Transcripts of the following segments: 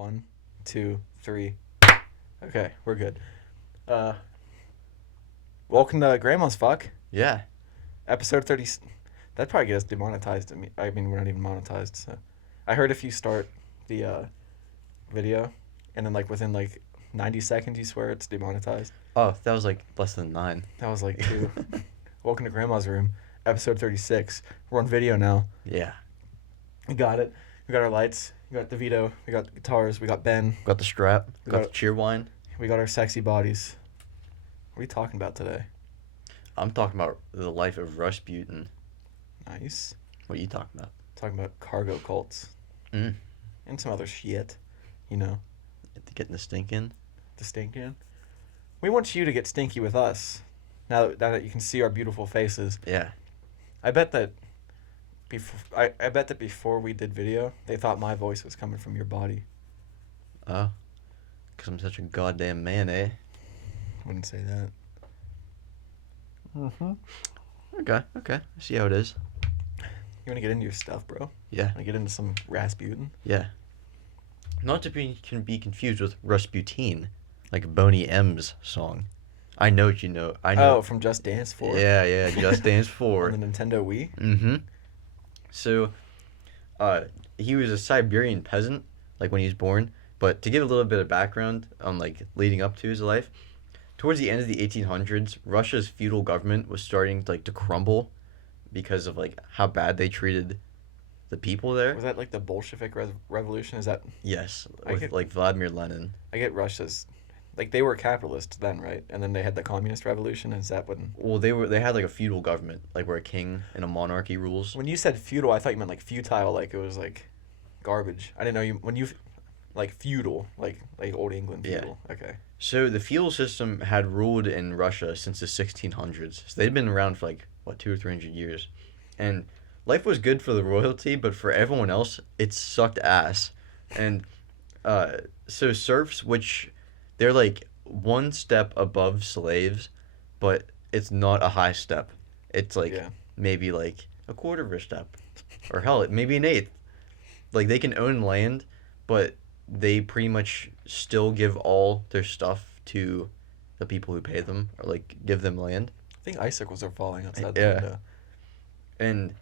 1, 2, 3. Okay, we're good. Welcome to Grandma's Fuck, Yeah. episode 30. That'd probably get us demonetized. I mean, we're not even monetized. So, I heard if you start the video, and then within 90 seconds you swear it's demonetized. Oh, that was like less than 9. That was 2. Welcome to Grandma's Room, episode 36. We're on video now. Yeah. We got it. We got our lights. We got DeVito. We got guitars. We got Ben. Got the strap. We Got got- the cheer wine. We got our sexy bodies. What are you talking about today? I'm talking about the life of Rasputin. Nice. What are you talking about? Talking about cargo cults. Mm. And some other shit. You know, Getting the stink in. the stink in. We want you to get stinky with us. Now that you can see our beautiful faces. Yeah. I bet that before we did video, they thought my voice was coming from your body. Oh. Because I'm such a goddamn man, eh? Wouldn't say that. Mm-hmm. Okay. I see how it is. You want to get into your stuff, bro? Yeah. Want to get into some Rasputin? Yeah. Not to be confused with Rasputin, like Boney M's song. I know what you know. I know. Oh, from Just Dance 4. Yeah. Just Dance 4. On the Nintendo Wii? Mm-hmm. So, he was a Siberian peasant, when he was born. But to give a little bit of background on, leading up to his life, towards the end of the 1800s, Russia's feudal government was starting, to crumble because of, how bad they treated the people there. Was that the Bolshevik Revolution? Is that... Yes, I with, get- Vladimir Lenin. I get Russia's... they were capitalists then, right? And then they had the communist revolution. Is that when... Well, they had, a feudal government, where a king and a monarchy rules. When you said feudal, I thought you meant, futile, it was, garbage. I didn't know you... When you... feudal, like old England feudal. Yeah. Okay. So the feudal system had ruled in Russia since the 1600s. So they'd been around for 200 or 300 years, and life was good for the royalty, but for everyone else, it sucked ass. And so serfs, which they're one step above slaves, but it's not a high step. It's maybe a quarter of a step, or hell, maybe an eighth. They can own land, but they pretty much still give all their stuff to the people who pay them, or give them land. I think icicles are falling outside the Yeah. window. And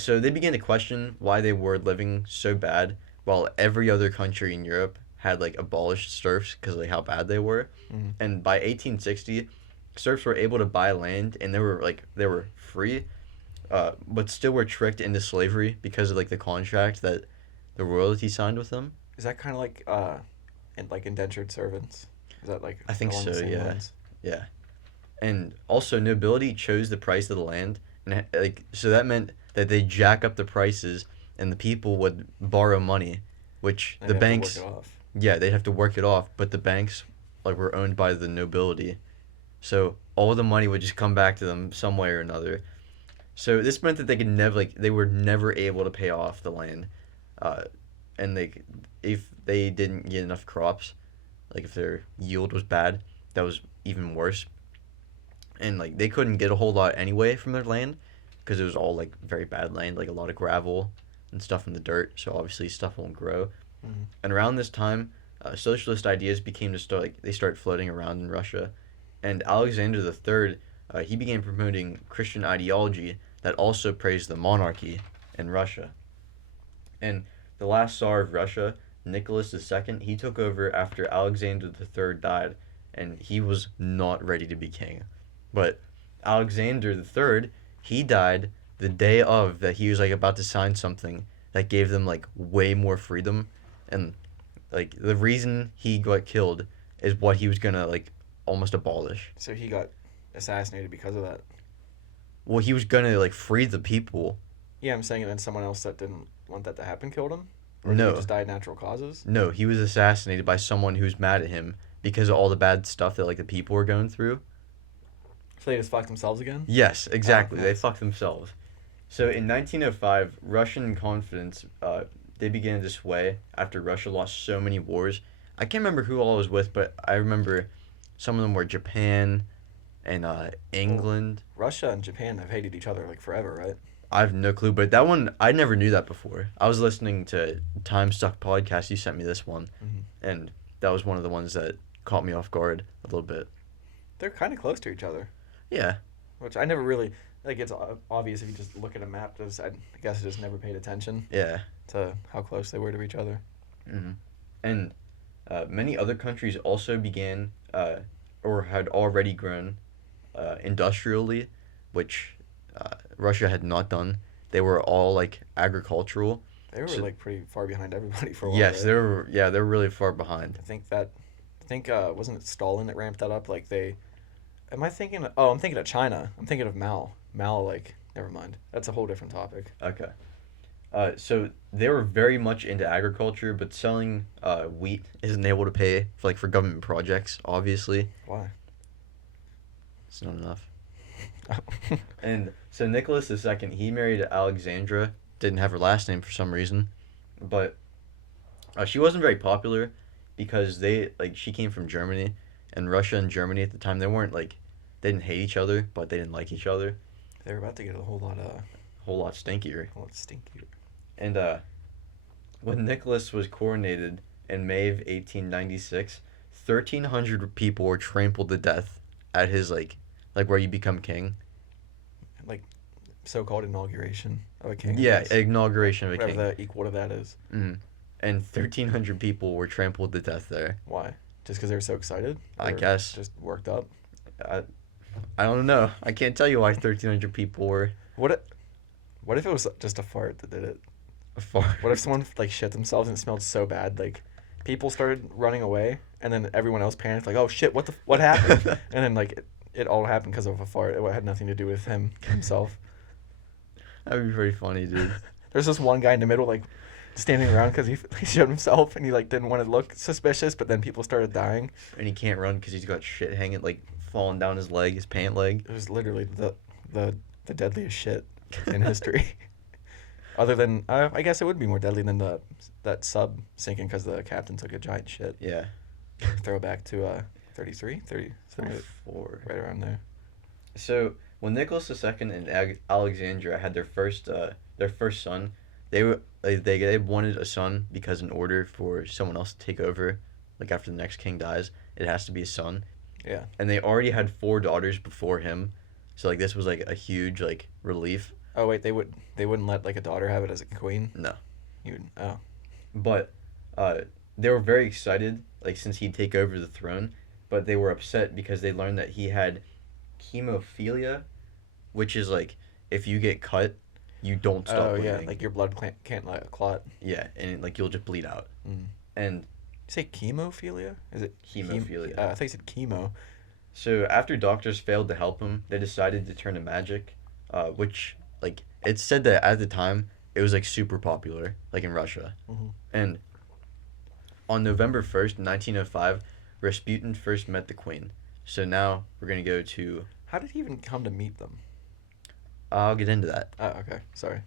so they began to question why they were living so bad while every other country in Europe had abolished serfs because of how bad they were. Mm-hmm. And by 1860, serfs were able to buy land, and they were free, but still were tricked into slavery because of the contract that the royalty signed with them. Is that kind of indentured servants? Is that I think along so, the same yeah. lines? Yeah. And also nobility chose the price of the land, and so that meant that they jack up the prices, and the people would borrow money, which And the they have to banks, work it off. yeah, they'd have to work it off, but the banks were owned by the nobility. So all the money would just come back to them some way or another. So this meant that they could never they were never able to pay off the land. And if they didn't get enough crops, if their yield was bad, that was even worse. And they couldn't get a whole lot anyway from their land because it was all very bad land, a lot of gravel and stuff in the dirt. So obviously stuff won't grow. Mm-hmm. And around this time, socialist ideas began to start floating around in Russia, and Alexander III, he began promoting Christian ideology that also praised the monarchy in Russia. And the last Tsar of Russia, Nicholas II, he took over after Alexander III died, and he was not ready to be king. But Alexander III, he died the day of that he was about to sign something that gave them way more freedom, and the reason he got killed is what he was gonna almost abolish. So he got assassinated because of that. Well, he was gonna free the people. Yeah, I'm saying, and then someone else that didn't want that to happen killed him? Or did No. he just die of natural causes? No, he was assassinated by someone who was mad at him because of all the bad stuff that the people were going through. So they just fucked themselves again? Yes, exactly. Oh, They nice. fucked themselves. So in 1905, Russian confidence, they began to sway after Russia lost so many wars. I can't remember who all I was with, but I remember some of them were Japan and England. Russia and Japan have hated each other forever, right? I have no clue, but that one I never knew that before. I was listening to Time Stuck podcast. You sent me this one, and that was one of the ones that caught me off guard a little bit. They're kind of close to each other. Yeah. Which I never really like. It's obvious if you just look at a map. I guess I just never paid attention. Yeah. To how close they were to each other. Mm-hmm. And many other countries also began or had already grown industrially, which Russia had not done. They were all like agricultural. They were like pretty far behind everybody for a while. Yes, right? they were really far behind. I think wasn't it Stalin that ramped that up? Like they, am I thinking? Oh, I'm thinking of China. I'm thinking of Mao. Mao, like, never mind. That's a whole different topic. Okay. So they were very much into agriculture, but selling wheat isn't able to pay for government projects. Obviously, Why? it's not enough. And so Nicholas II, he married Alexandra. Didn't have her last name for some reason, but she wasn't very popular because she came from Germany, and Russia and Germany at the time they weren't they didn't hate each other, but they didn't like each other. They were about to get a whole lot stinkier. A lot stinkier. And when Nicholas was coronated in May of 1896, 1,300 people were trampled to death at his where you become king. Like, so-called inauguration of a king. Yeah, inauguration of a whatever king. the equal to that is. Mm-hmm. And 1,300 people were trampled to death there. Why? Just because they were so excited? I guess. Just worked up? I don't know. I can't tell you why 1,300 people were. What if it was just a fart that did it? A fart? What if someone shit themselves and it smelled so bad, people started running away, and then everyone else panicked, oh shit, what happened? And then it all happened because of a fart. It had nothing to do with himself. That'd be pretty funny, dude. There's this one guy in the middle, standing around because he showed himself and he didn't want to look suspicious, but then people started dying. And he can't run because he's got shit hanging falling down his leg, his pant leg. It was literally the deadliest shit in history. Other than I guess it would be more deadly than that sub sinking because the captain took a giant shit. Yeah. Throwback to 33, 34, right around there. So when Nicholas II and Alexandra had their first son, they wanted a son because in order for someone else to take over, after the next king dies, it has to be a son. Yeah. And they already had 4 daughters before him, so this was a huge relief. Oh wait, they wouldn't let a daughter have it as a queen? No. Oh. But they were very excited since he'd take over the throne, but they were upset because they learned that he had hemophilia, which is if you get cut, you don't stop bleeding. Yeah, your blood can't clot. Yeah, and you'll just bleed out. Mm. And you say chemophilia? Is it hemophilia? I thought you said chemo. So after doctors failed to help him, they decided to turn to magic, which it's said that at the time it was super popular in Russia. Mm-hmm. And on November 1st, 1905, Rasputin first met the queen. So now we're gonna go to. How did he even come to meet them? I'll get into that. Oh, okay. Sorry.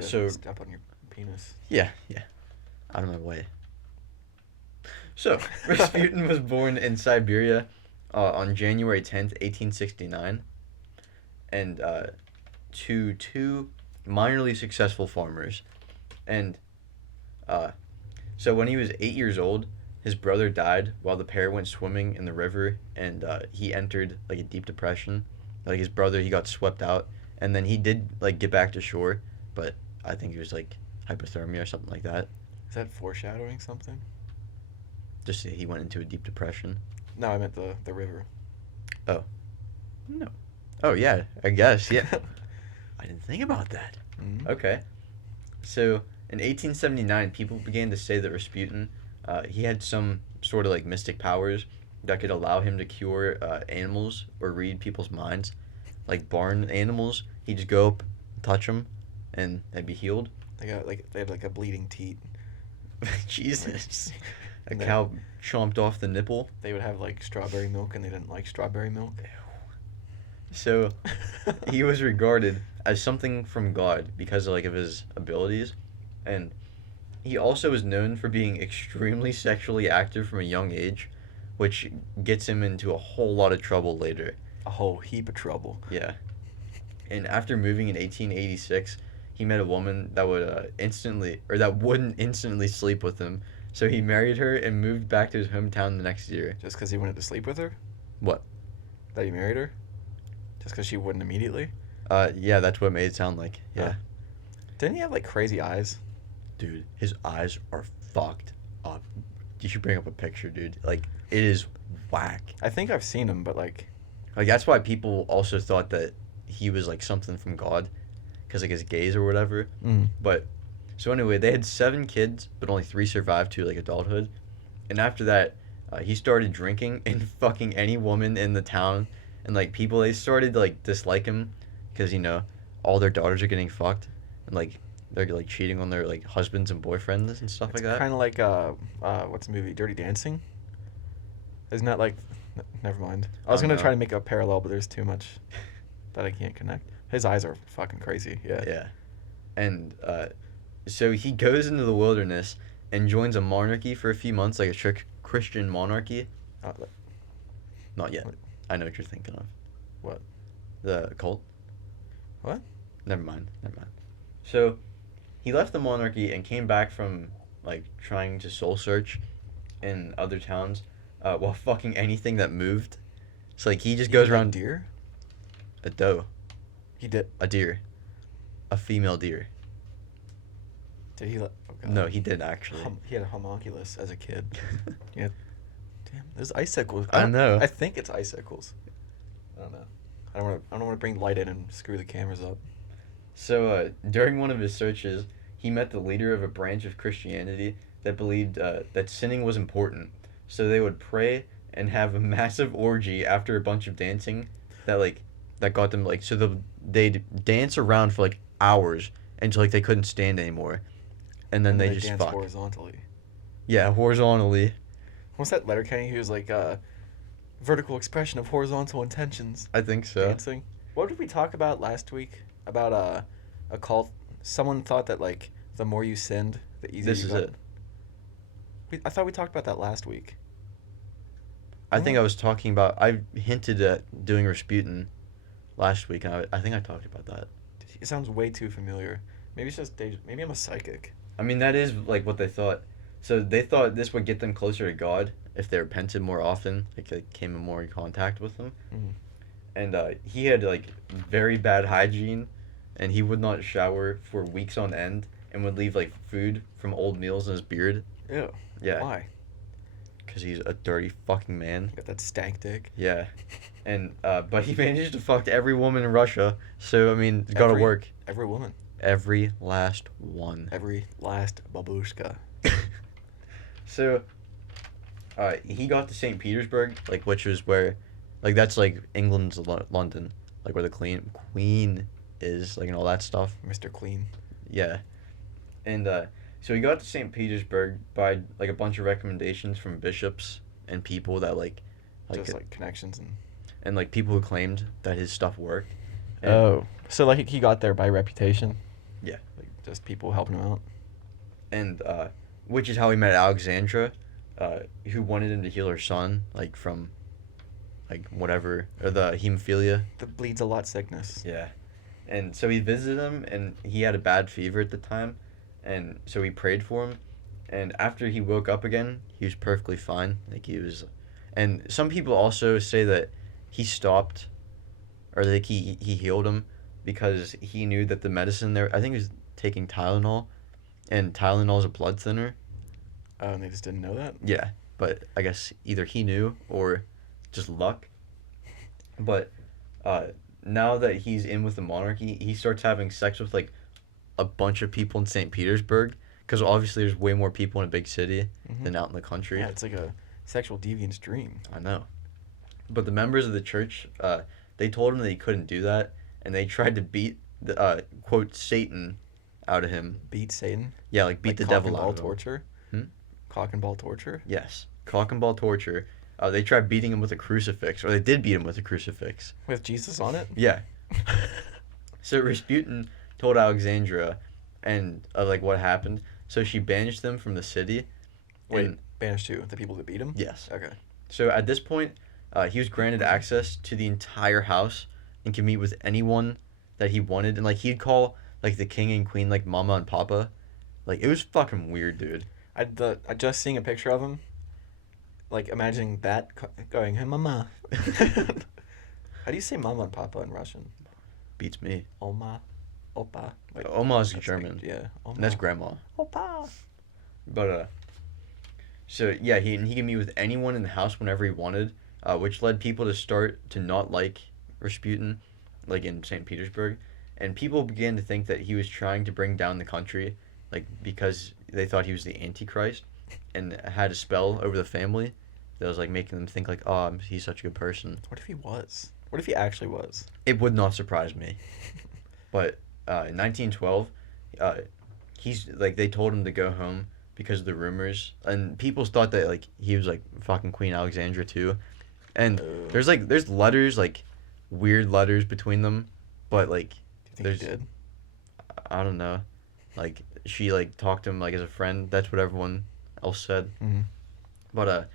So step on your penis. Yeah, out of my way. So Rasputin was born in Siberia on January 10th, 1869, and to 2 minorly successful farmers, and so when he was 8 years old, his brother died while the pair went swimming in the river, and he entered a deep depression. His brother, he got swept out, and then he did get back to shore, but I think he was hypothermia or something like that. Is that foreshadowing something? Just he went into a deep depression. No, I meant the river. Oh. No. Oh yeah, I guess yeah. I didn't think about that. Mm-hmm. Okay. So in 1879, people began to say that Rasputin, he had some sort of mystic powers that could allow him to cure animals or read people's minds, barn animals. He'd just go up, touch them, and they'd be healed. They had a bleeding teat. Jesus. A cow chomped off the nipple. They would have strawberry milk, and they didn't like strawberry milk. So he was regarded as something from God because of his abilities, and he also is known for being extremely sexually active from a young age, which gets him into a whole lot of trouble later. A whole heap of trouble. Yeah. And after moving in 1886, he met a woman that that wouldn't instantly sleep with him. So he married her and moved back to his hometown the next year. Just because he wanted to sleep with her? What? That he married her? Just because she wouldn't immediately? Yeah, that's what it made it sound like. Yeah. Didn't he have like crazy eyes? Dude, his eyes are fucked up. You should bring up a picture, dude. Like, it is whack. I think I've seen him, but like That's why people also thought that he was like something from God, because like his gaze or whatever. But so anyway, they had 7 kids, but only 3 survived to like adulthood. And after that, he started drinking and fucking any woman in the town, and like people, they started to like dislike him because all their daughters are getting fucked, and like they're like cheating on their like husbands and boyfriends and stuff it's like that. kind of like what's the movie Dirty Dancing? Isn't that like? Never mind. I was gonna try to make a parallel, but there's too much that I can't connect. His eyes are fucking crazy. Yeah. Yeah. And so he goes into the wilderness and joins a monarchy for a few months, like a strict Christian monarchy. Not yet. What? I know what you're thinking of. What? The cult? What? Never mind. So he left the monarchy and came back from like trying to soul search in other towns while fucking anything that moved. So like he just goes around deer. A doe. He did. A deer. A female deer. Did he? Oh God. No, he did actually. He had a homunculus as a kid. Yeah. Damn, there's icicles. I know. I think it's icicles. I don't know. I don't want to bring light in and screw the cameras up. So during one of his searches, he met the leader of a branch of Christianity that believed that sinning was important. So they would pray and have a massive orgy after a bunch of dancing that got them they'd dance around for like hours until like they couldn't stand anymore, and then they just dance fuck. horizontally. Yeah, horizontally. What's that Letterkenny? He was like vertical expression of horizontal intentions. I think so. Dancing. What did we talk about last week about a cult? Someone thought that like the more you sinned, the easier This you is got. it. I thought we talked about that last week. I think I was talking about. I hinted at doing Rasputin last week, and I think I talked about that. It sounds way too familiar. Maybe it's just maybe I'm a psychic. I mean, that is like what they thought. So they thought this would get them closer to God if they repented more often, like they came in more in contact with him. Mm-hmm. And he had like very bad hygiene, and he would not shower for weeks on end, and would leave like food from old meals in his beard. Ew. Yeah. Why? Because he's a dirty fucking man. Got that stank dick. Yeah. And but he managed to fuck every woman in Russia. So I mean, it's gotta work. Every woman. Every last one. Every last babushka. So he got to St. Petersburg, like which was where, like that's like England's London, like where the Queen is, like and all that stuff. Mr. Clean. Yeah. And so he got to St. Petersburg by like a bunch of recommendations from bishops and people that like Just like connections and like people who claimed that his stuff worked. And, so like he got there by reputation. Yeah. Like just people helping him out. And which is how he met Alexandra, who wanted him to heal her son, like from, like whatever, or the hemophilia. The bleeds a lot sickness. Yeah. And so he visited him, and he had a bad fever at the time, and so he prayed for him, and after he woke up again, he was perfectly fine. Like he was, and some people also say that he stopped, or like he healed him because he knew that the medicine there, I think he was taking Tylenol, and Tylenol is a blood thinner. Oh, and they just didn't know that? Yeah, but I guess either he knew or just luck. But now that he's in with the monarchy, he starts having sex with like a bunch of people in St. Petersburg, because obviously there's way more people in a big city than out in the country. Yeah, it's like a sexual deviant's dream. I know. But the members of the church, they told him that he couldn't do that, and they tried to beat the quote Satan out of him. Beat Satan? Yeah, like beat like the cock devil and out ball of him. torture? Cock and ball torture? Yes, cock and ball torture. They tried beating him with a crucifix, or they did beat him with a crucifix. With Jesus on it? Yeah. So Rasputin told Alexandra, and like what happened. So she banished them from the city. Wait, banished who? The people that beat him? Yes. Okay. So at this point, he was granted access to the entire house and could meet with anyone that he wanted, and like he'd call like the king and queen like mama and papa. Like it was fucking weird, dude. I just seeing a picture of him, like imagining that going, "Hey, mama." How do you say mama and papa in Russian? Beats me. Oma, opa. Like Oma's that's German. Like, yeah, And that's oma, grandma. opa. But so yeah, he could meet with anyone in the house whenever he wanted, which led people to start to not like Rasputin, like in St. Petersburg, and people began to think that he was trying to bring down the country, like because they thought he was the Antichrist, and had a spell over the family, that was like making them think like, oh, he's such a good person. What if he was? What if he actually was? It would not surprise me. But in 1912, he's like they told him to go home because of the rumors, and people thought that like he was like fucking Queen Alexandra too, and Oh. there's letters like weird letters between them, but like Do you think there's he did? I don't know, like she like talked to him like as a friend. That's what everyone else said. Mm-hmm. But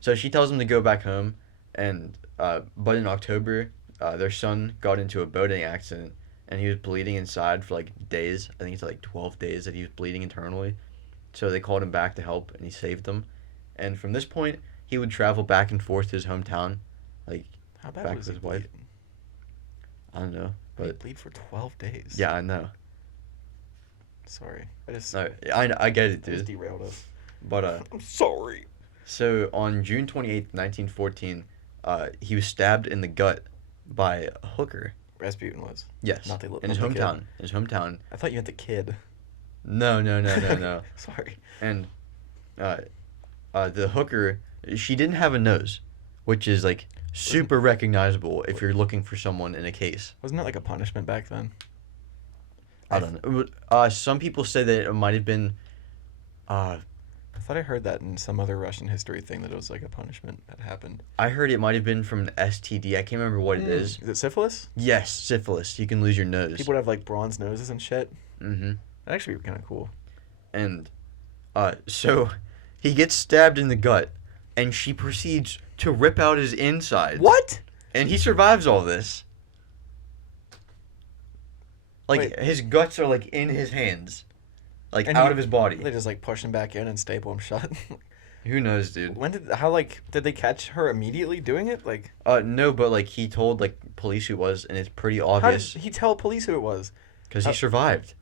so she tells him to go back home, and but in October, their son got into a boating accident, and he was bleeding inside for like days. I think it's like 12 days that he was bleeding internally. So they called him back to help, and he saved them. And from this point, he would travel back and forth to his hometown, like How bad back was with he his wife. bleeding? I don't know, He but bleed for 12 days. yeah, I know. Sorry, I just No, I get it, I just dude. derailed us. But I'm sorry. so on June 28th, 1914, he was stabbed in the gut by a hooker. Rasputin was. Yes, Not the in his not the kid. hometown. In his hometown. I thought you meant the kid. No, no, no, no, no. Sorry. And uh, the hooker, she didn't have a nose, which is like super recognizable if you're looking for someone in a case. Wasn't that like a punishment back then? I don't know. Some people say that it might have been. I thought I heard that in some other Russian history thing that it was like a punishment that happened. I heard it might have been from an STD. I can't remember what it is. Is it syphilis? Yes, syphilis. You can lose your nose. People would have like bronze noses and shit. Mm-hmm. That'd actually be kind of cool. And so he gets stabbed in the gut, and she proceeds to rip out his insides. What? And he survives all this. Like, Wait. his guts are, like, in his hands. Like, And out he- of his body. They just like push him back in and staple him shut. Who knows, dude? Did they catch her immediately doing it? Like, No, but, like, he told, like, police who it was, and it's pretty how did obvious. he tell police who it was? Because he survived.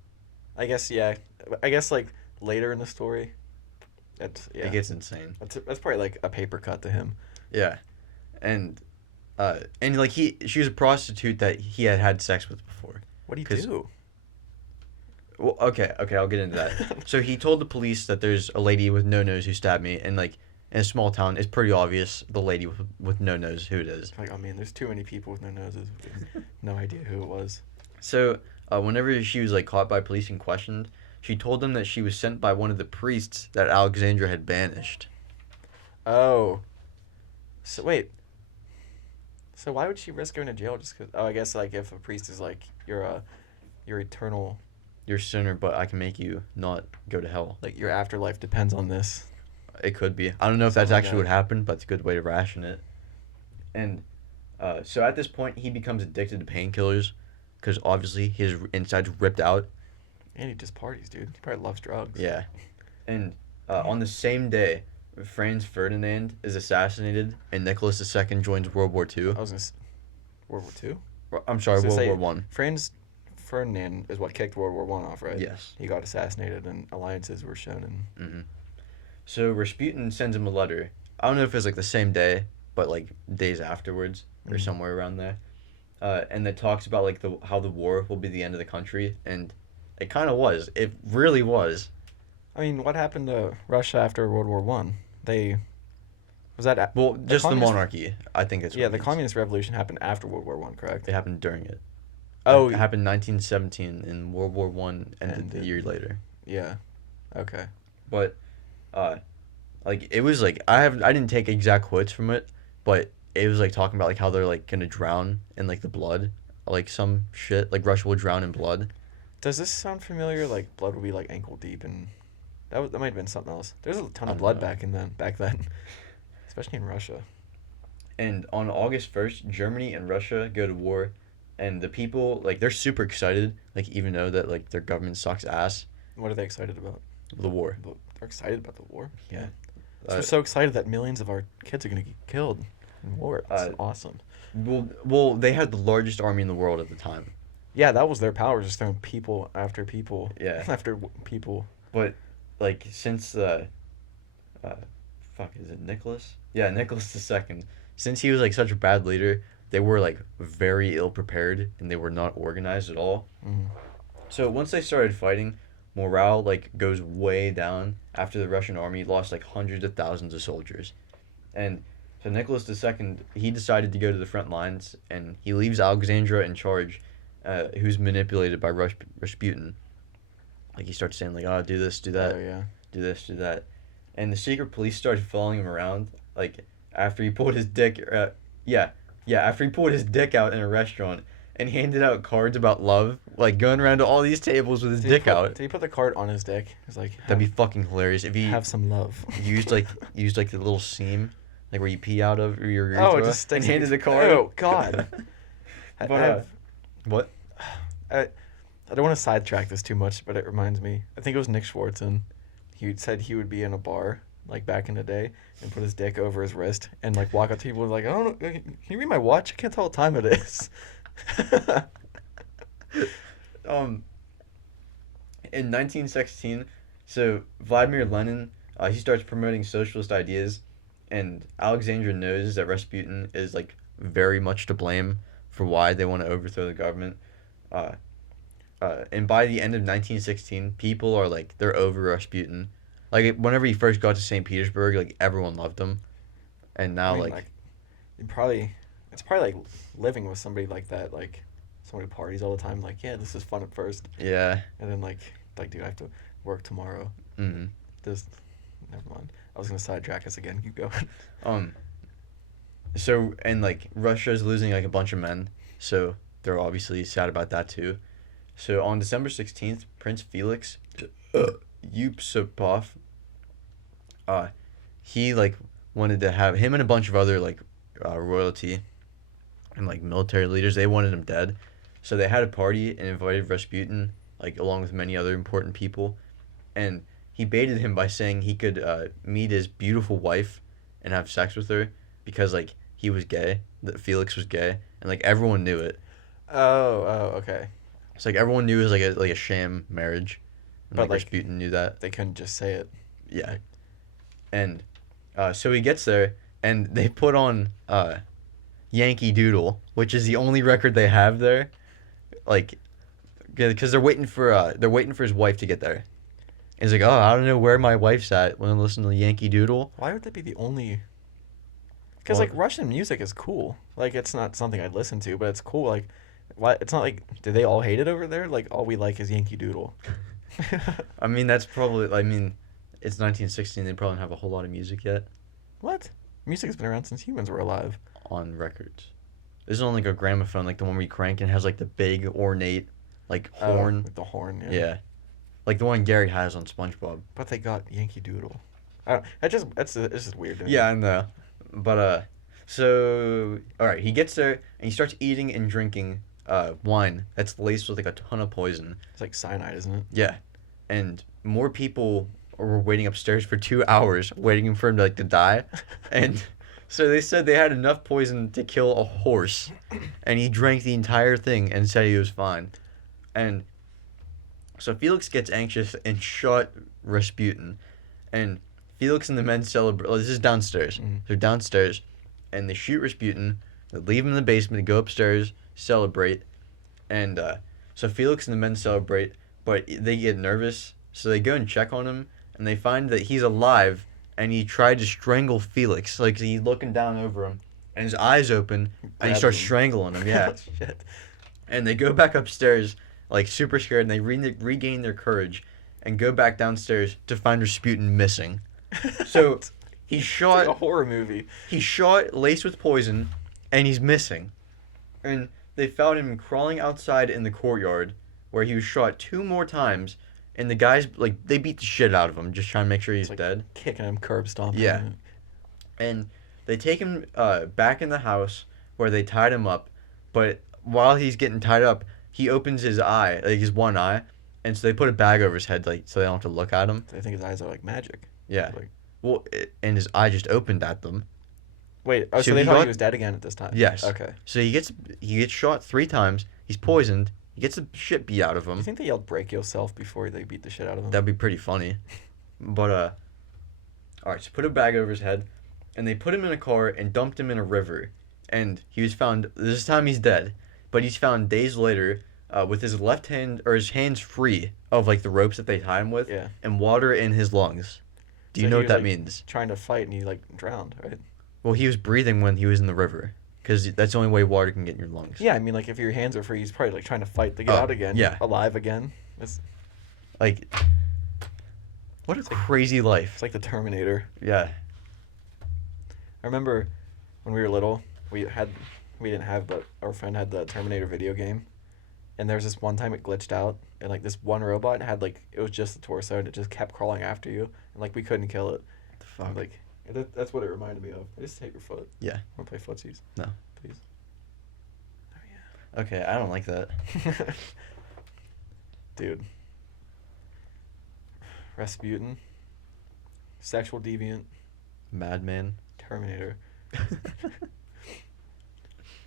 I guess, yeah. I guess, like, later in the story, yeah. It gets insane. That's probably, like, a paper cut to him. Yeah. And like, she was a prostitute that he had had sex with before. What do you 'Cause- do? Well, okay, I'll get into that. So he told the police that there's a lady with no nose who stabbed me, and like in a small town, it's pretty obvious the lady with no nose who it is. Like, oh man, there's too many people with no noses. No idea who it was. So whenever she was like caught by police and questioned, she told them that she was sent by one of the priests that Alexandra had banished. Oh. So wait. So why would she risk going to jail just because? Oh, I guess like if a priest is like your eternal, You're a sinner, but I can make you not go to hell. like your afterlife depends on this. It could be. I don't know if that's Something like actually that. what happened, but it's a good way to ration it. And so at this point, he becomes addicted to painkillers because obviously his insides ripped out. And he just parties, dude. He probably loves drugs. Yeah. And on the same day, Franz Ferdinand is assassinated and Nicholas II joins World War II. I was gonna. World War Two. I'm sorry, So World say- War One. Franz Ferdinand is what kicked World War One off, right? Yes. He got assassinated, and alliances were shown. And Hmm. So Rasputin sends him a letter. I don't know if it's like the same day, but like days afterwards or Mhm. somewhere around there. And that talks about like how the war will be the end of the country, and it kind of was. It really was. I mean, what happened to Russia after World War One? Was that Well, just the communist- monarchy. I think it's yeah, the communist revolution happened after World War One, correct? It happened during it. Oh, It happened 1917, and World War One ended Ended. a year later. yeah. Okay. But, like it was like I didn't take exact quotes from it, but it was like talking about like how they're like gonna drown in like the blood, like some shit. Like Russia will drown in blood. Does this sound familiar? Like blood would be like ankle deep, and that might have been something else. There's a ton I of don't blood know. back then, especially in Russia. And on August 1st, Germany and Russia go to war, And the people, like, they're super excited, like, even though that, like, their government sucks ass. What are they excited about? The war. They're excited about the war. Yeah. So we're so excited that millions of our kids are gonna get killed in war. It's awesome. Well, they had the largest army in the world at the time. Yeah, that was their power, just throwing people after people. Yeah. After people. But, like, since fuck, is it Nicholas? Yeah, Nicholas II. Since he was like such a bad leader, they were like very ill prepared and they were not organized at all. Mm. So once they started fighting, morale like goes way down after the Russian army lost like hundreds of thousands of soldiers. And so Nicholas II, he decided to go to the front lines and he leaves Alexandra in charge, who's manipulated by Rasputin. Like he starts saying like, oh, do this, do that, Oh yeah. do this, do that. And the secret police started following him around, like after he pulled his dick. After he pulled his dick out in a restaurant and handed out cards about love, like going around to all these tables with his dick out. Did he put the card on his dick? He's like, That'd be fucking hilarious if he have some love. used like the little seam, like where you pee out of or your Oh, urethra, it just sticks. and handed the card. Oh God. But what? I don't want to sidetrack this too much, but it reminds me. I think it was Nick Swartzen. He said he would be in a bar like back in the day and put his dick over his wrist and like walk up to people and like, I don't know, can you read my watch? I can't tell what time it is. In 1916, so Vladimir Lenin, he starts promoting socialist ideas, and Alexandra knows that Rasputin is like very much to blame for why they want to overthrow the government. And by the end of 1916, people are like, they're over Rasputin. Like, whenever he first got to St. Petersburg, like, everyone loved him. And now, I mean, like it's probably like living with somebody like that, like someone who parties all the time. Like, yeah, this is fun at first, yeah. and then like, dude, I have to work tomorrow. Mm-hmm. This, never mind. I was gonna sidetrack us again. Keep going. So, and, like, Russia's losing, like, a bunch of men. So, they're obviously sad about that, too. So, on December 16th, Prince Felix Yusupov, he, like, wanted to have him and a bunch of other, like, royalty and, like, military leaders. They wanted him dead. So, they had a party and invited Rasputin, like, along with many other important people. And he baited him by saying he could meet his beautiful wife and have sex with her because, like, he was gay, that Felix was gay, and, like, everyone knew it. Oh, okay. It's like everyone knew it was like a sham marriage, and But, like like, Rasputin knew that. They couldn't just say it. Yeah, and so he gets there, and they put on Yankee Doodle, which is the only record they have there, like, because they're waiting for his wife to get there. And he's like, oh, I don't know where my wife's at. Want to listen to Yankee Doodle? Why would that be the only? Because Well- like Russian music is cool. Like it's not something I'd listen to, but it's cool. Like, why? It's not like do they all hate it over there? Like all we like is Yankee Doodle. I mean, that's probably. I mean, it's 1916. They probably don't have a whole lot of music yet What? Music has been around since humans were alive. on records. This is on like a gramophone, like the one where you crank and has like the big ornate, like horn. With the horn. Yeah. Yeah. Like the one Gary has on SpongeBob. But they got Yankee Doodle. I don't. It's just weird. To me. Yeah, I know. But so all right, he gets there and he starts eating and drinking wine that's laced with like a ton of poison. It's like cyanide, isn't it? Yeah. And more people were waiting upstairs for 2 hours waiting for him to die. And so they said they had enough poison to kill a horse. And he drank the entire thing and said he was fine. And so Felix gets anxious and shot Rasputin. And Felix and the men celebrate. Oh, this is downstairs. Mhm. They're downstairs. And they shoot Rasputin. They leave him in the basement. They go upstairs, celebrate. And so Felix and the men celebrate. But they get nervous. So they go and check on him. And they find that he's alive. And he tried to strangle Felix. Like, he's looking down over him. And his eyes open. And he Grabs starts him. strangling him. Yeah. Shit. And they go back upstairs, like, super scared, and they regain their courage and go back downstairs to find Rasputin missing. So he It's shot like a horror movie. laced with poison, and he's missing. And they found him crawling outside in the courtyard where he was shot 2 more times, and the guys, like, they beat the shit out of him, just trying to make sure he's Like, dead. Kicking him, curb stomping. Yeah. him. And they take him back in the house where they tied him up, but while he's getting tied up, he opens his eye, like his one eye, and so they put a bag over his head, like so they don't have to look at him. I think his eyes are like magic. Yeah. Like, Well, and his eye just opened at them. wait, oh, So so they he thought got- he was dead again at this time? Yes. Okay. So he gets shot 3 times. He's poisoned. He gets the shit beat out of Do you him. think they yelled "break yourself" before they beat the shit out of him? That'd be pretty funny. But all right. So put a bag over his head, and they put him in a car and dumped him in a river. And he was found. This time he's dead, but he's found days later, with his left hand or his hands free of like the ropes that they tie him with, Yeah. and water in his lungs. Do you So know he what was, that like, means? Trying to fight and he like drowned, right? Well, he was breathing when he was in the river, because that's the only way water can get in your lungs. Yeah, I mean, like if your hands are free, he's probably like trying to fight to get Oh, out again. yeah. Alive again. It's Like, what a crazy life. it's like the Terminator. Yeah. I remember when we were little, we didn't have, but our friend had the Terminator video game, and there was this one time it glitched out, and like this one robot had like it was just the torso, and it just kept crawling after you, and like we couldn't kill it. What the fuck? Like that's what it reminded me of. Just take your foot. Yeah. Want to play footsies? No. Please. Okay, I don't like that. Dude. Rasputin. Sexual deviant. Madman. Terminator.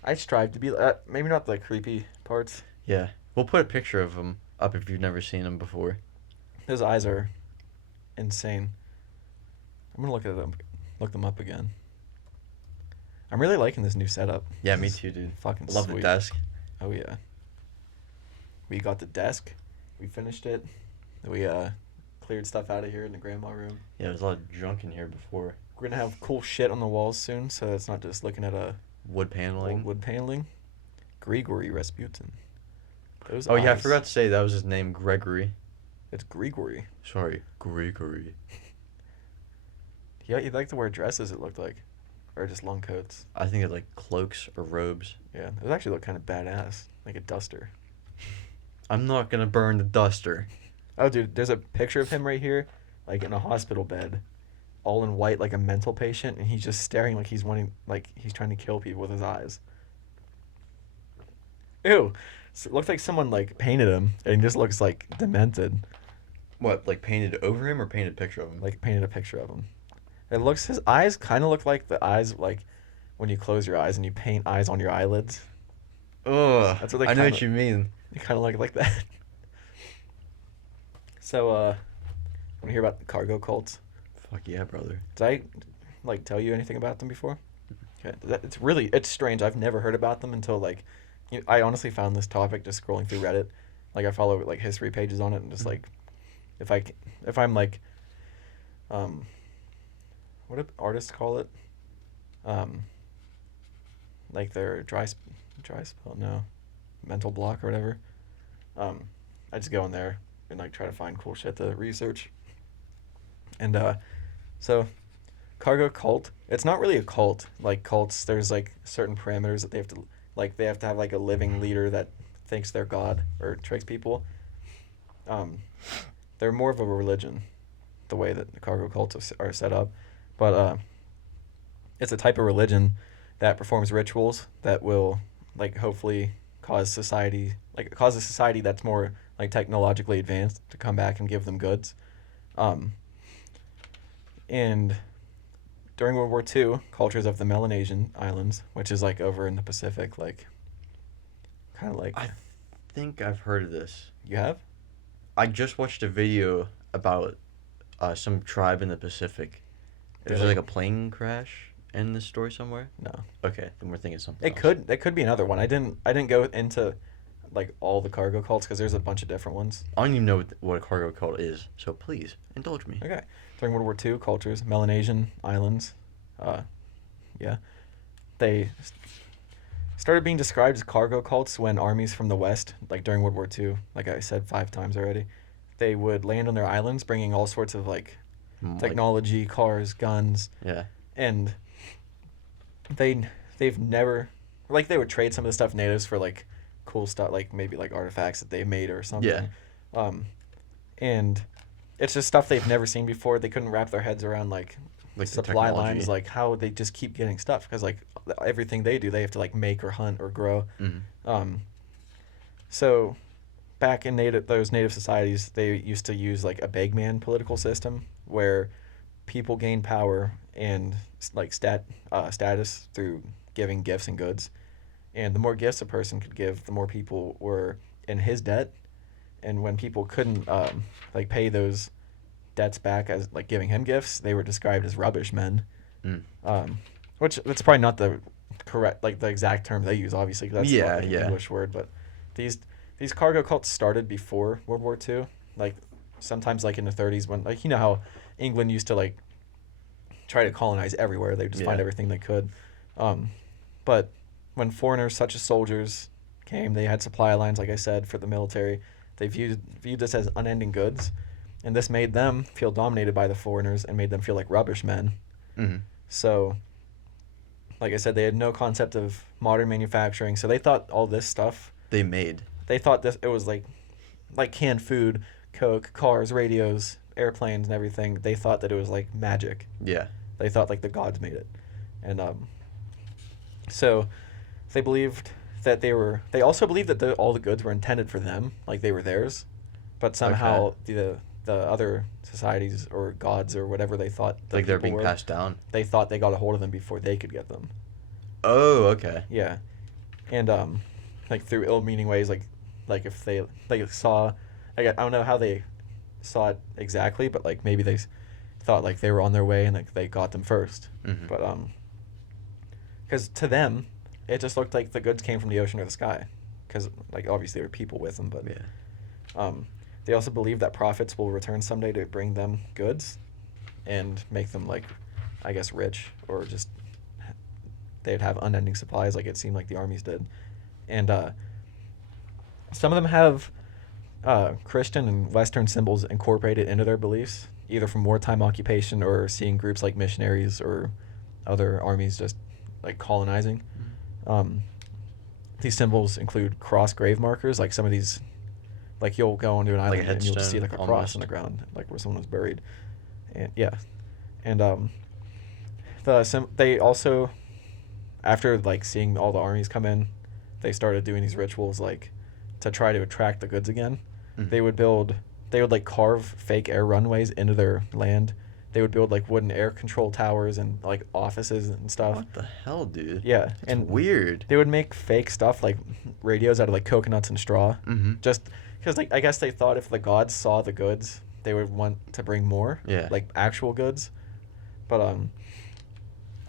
I strive to be maybe not the creepy parts. Yeah. We'll put a picture of him up if you've never seen him before. His eyes are insane. I'm gonna look them up again. I'm really liking this new setup. Yeah, me This is too, dude. Fucking Love sweet. the desk. Oh yeah. We got the desk. We finished it. We cleared stuff out of here in the grandma room. Yeah, there's a lot of junk in here before. We're gonna have cool shit on the walls soon, so it's not just looking at a Wood paneling. old wood paneling. Grigory Rasputin. Those Oh, yeah, I eyes. forgot to say that was his name, Gregory. It's Grigory. Sorry, Gregory. Yeah, he'd like to wear dresses. It looked like, or just long coats. I think it's like cloaks or robes. Yeah, it actually looked kind of badass, like a duster. I'm not gonna burn the duster. Oh, dude, there's a picture of him right here, like in a hospital bed, all in white, like a mental patient, and he's just staring like he's trying to kill people with his eyes. Ew, so it looks like someone like painted him, and he just looks like demented. What, like painted over him or painted a picture of him? Like painted a picture of him. His eyes kind of look like the eyes like when you close your eyes and you paint eyes on your eyelids. Ugh, That's what they I know what kinda- you mean. They kind of look like that. So, want to hear about the cargo cults? Fuck yeah, brother. Did I like tell you anything about them before? Okay, it's strange. I've never heard about them until like, I honestly found this topic just scrolling through Reddit. Like I follow like history pages on it, and just like, if I'm like, what do artists call it? Like their dry spell, no, mental block or whatever. I just go in there and like try to find cool shit to research. And so cargo cult, it's not really a cult. Like cults, there's like certain parameters that they have to have like a living leader that thinks they're God or tricks people. They're more of a religion, the way that the cargo cults are set up. But it's a type of religion that performs rituals that will like hopefully cause a society that's more like technologically advanced to come back and give them goods. And during World War II, cultures of the Melanasian Islands, which is like over in the Pacific, like kind of like I think I've heard of this. you have? I just watched a video about some tribe in the Pacific. There's Really? like a plane crash in this story somewhere. No. Okay, then we're thinking something. It could be another one. I didn't go into like all the cargo cults because there's a bunch of different ones. I don't even know what a cargo cult is, so please indulge me. Okay. During World War II, cultures, Melanasian Islands, they started being described as cargo cults when armies from the West, like during World War II, like I said 5 times already, they would land on their islands bringing all sorts of like Like, technology, cars, guns, yeah. and they've never, like they would trade some of the stuff natives for like cool stuff, like maybe like artifacts that they made or something. Yeah. And it's just stuff they've never seen before. They couldn't wrap their heads around like Like the supply technology. lines, like how they just keep getting stuff because like everything they do, they have to like make or hunt or grow. Mhm. Um, so back in those native societies, they used to use like a bagman political system where people gain power and like status through giving gifts and goods. And the more gifts a person could give, the more people were in his debt. And when people couldn't like pay those debts back as like giving him gifts, they were described as rubbish men. Mm. Which that's probably not the correct like the exact term they use, obviously, 'cause that's not Yeah, like an yeah. English word. But these these cargo cults started before World War II, like sometimes like in the 30s when like how England used to like try to colonize everywhere. They would just find Yeah. everything they could. But when foreigners such as soldiers came, they had supply lines, like I said, for the military. They viewed this as unending goods, and this made them feel dominated by the foreigners and made them feel like rubbish men. Mhm. So, like I said, they had no concept of modern manufacturing, so they thought all this stuff. They made. They thought this it was like canned food, Coke, cars, radios, airplanes, and everything. They thought that it was like magic. Yeah. They thought like the gods made it, and so they believed that They also believed that all the goods were intended for them, like they were theirs, but somehow the other societies or gods or whatever they thought Like they're people being were, passed down. they thought they got a hold of them before they could get them. Oh, okay. Yeah, and like through ill-meaning ways, like if they saw, I don't know how they saw it exactly, but like maybe they thought like they were on their way and like they got them first. Mhm. But because to them, it just looked like the goods came from the ocean or the sky, because like obviously there were people with them, but Yeah. they also believe that prophets will return someday to bring them goods, and make them like, I guess, rich, or just they'd have unending supplies, like it seemed like the armies did, and some of them have Christian and Western symbols incorporated into their beliefs, either from wartime occupation or seeing groups like missionaries or other armies just like colonizing. These symbols include cross grave markers, like some of these, like you'll go onto an Like a island and you'll just see like a headstone, cross almost. on the ground, like where someone was buried, and yeah, and they also, after like seeing all the armies come in, they started doing these rituals like to try to attract the goods again. Mhm. They would like carve fake air runways into their land. They would build like wooden air control towers and like offices and stuff. What the hell, dude? Yeah, That's and weird. they would make fake stuff like radios out of like coconuts and straw. Mm-hmm. Just because like I guess they thought if the gods saw the goods, they would want to bring more. Yeah. Like actual goods. But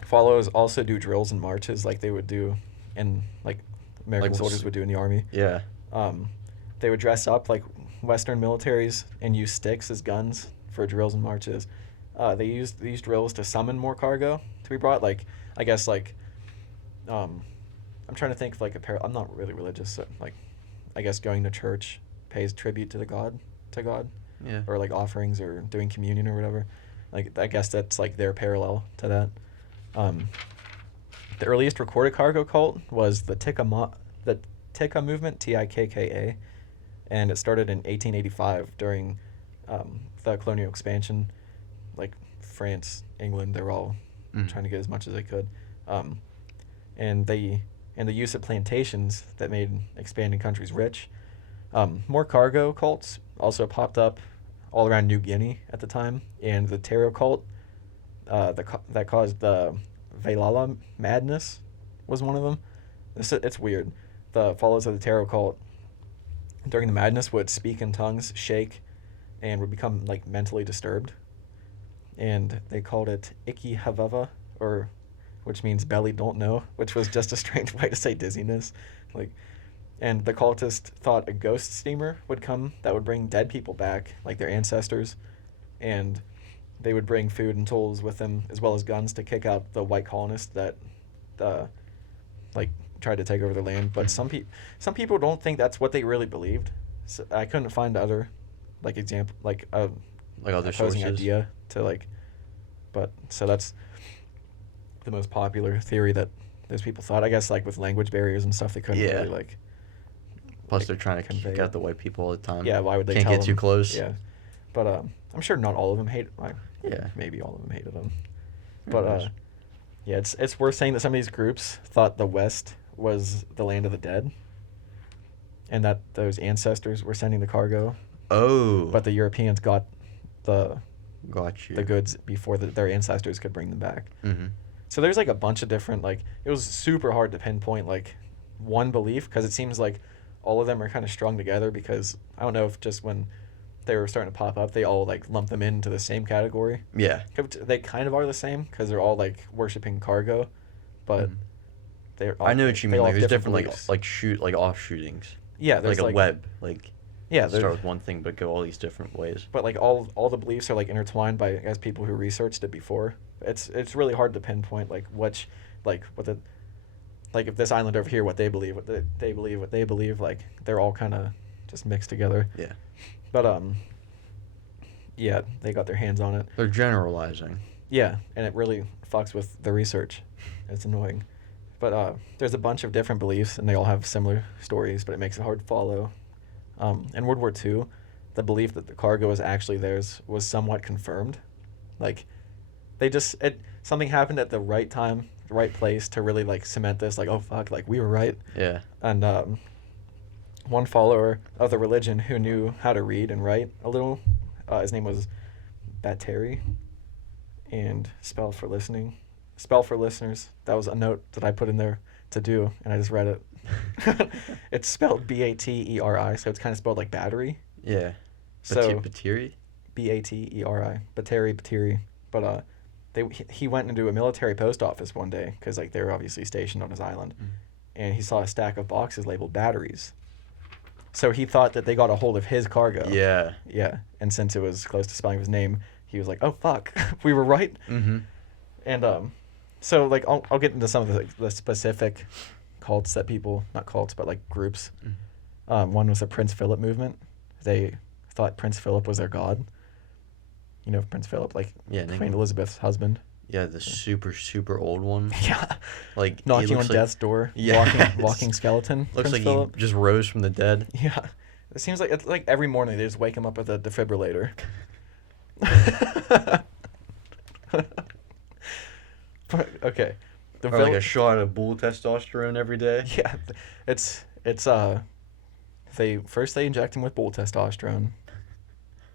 followers also do drills and marches like they would do in like American Like soldiers would do in the army. Yeah. They would dress up like Western militaries and use sticks as guns for drills and marches. They used these drills to summon more cargo to be brought. Like, I guess, like, I'm trying to think of, like, I'm not really religious, so, like, I guess going to church pays tribute to God. Yeah. Or, like, offerings or doing communion or whatever. Like, I guess that's, like, their parallel to that. The earliest recorded cargo cult was the Tikka movement, Tikka, and it started in 1885 during the colonial expansion. Like France, England, they were all trying to get as much as they could, and the use of plantations that made expanding countries rich. More cargo cults also popped up all around New Guinea at the time, and the tarot cult that caused the Valhalla madness was one of them. It's weird. The followers of the tarot cult during the madness would speak in tongues, shake, and would become like mentally disturbed. And they called it Iki Havava, or which means belly don't know, which was just a strange way to say dizziness. Like, and the cultists thought a ghost steamer would come that would bring dead people back, like their ancestors, and they would bring food and tools with them, as well as guns to kick out the white colonists that, like, tried to take over the land. But some people don't think that's what they really believed. So I couldn't find other, like, example, like Like other opposing sources. idea to like, but so that's the most popular theory that those people thought. I guess like with language barriers and stuff, they couldn't Yeah. really like. Plus, like, they're trying to convey kick it. out the white people all the time. Yeah, why would they Can't tell get too them? close. Yeah, but I'm sure not all of them hate. Yeah. Maybe all of them hated them. But Anyways. yeah, it's worth saying that some of these groups thought the West was the land of the dead, and that those ancestors were sending the cargo, Oh, but the Europeans got the got you. the goods before their ancestors could bring them back. Mm-hmm. So there's like a bunch of different, like, it was super hard to pinpoint like one belief, because it seems like all of them are kind of strung together, because I don't know if just when they were starting to pop up they all like lump them into the same category. Yeah. They kind of are the same because they're all like worshiping cargo, but Mhm. they're all, I know what you they mean. all Like have there's different beliefs. like offshootings. Yeah, Like there's a like web. Like yeah, start with one thing but go all these different ways. but like all the beliefs are like intertwined by, I guess, people who researched it before. It's really hard to pinpoint like which, like what the, like if this island over here, what they believe, they believe, what they believe, like they're all kind of just mixed together. Yeah. But yeah, they got their hands on it. They're generalizing. Yeah, and it really fucks with the research. It's annoying. But there's a bunch of different beliefs, and they all have similar stories, but it makes it hard to follow. In World War II, the belief that the cargo was actually theirs was somewhat confirmed. Like, something happened at the right time, the right place to really, like, cement this, like, oh, fuck, like, we were right. Yeah. And one follower of the religion who knew how to read and write a little, his name was Bateri, and spell for listeners. That was a note that I put in there to do, and I just read it. It's spelled Bateri, so it's kind of spelled like battery. Yeah. So Batiri? Bateri, Bateri. But he went into a military post office one day because like they were obviously stationed on his island, and he saw a stack of boxes labeled batteries. So he thought that they got a hold of his cargo. Yeah. Yeah, and since it was close to spelling his name, he was like, "Oh fuck, we were right." Mm-hmm. And so like I'll get into some of the specific cults that people, not cults but like groups. One was the Prince Philip movement. They thought Prince Philip was their god. You know, Prince Philip, like Yeah. Queen Elizabeth's husband. Yeah, the super old one. Yeah, Like knocking he on looks like, death's door. Yeah. Walking skeleton. Looks Prince like Philip. he just rose from the dead. Yeah, it seems like it's like every morning they just wake him up with a defibrillator. Okay. Or like a shot of bull testosterone every day. Yeah, it's they inject him with bull testosterone,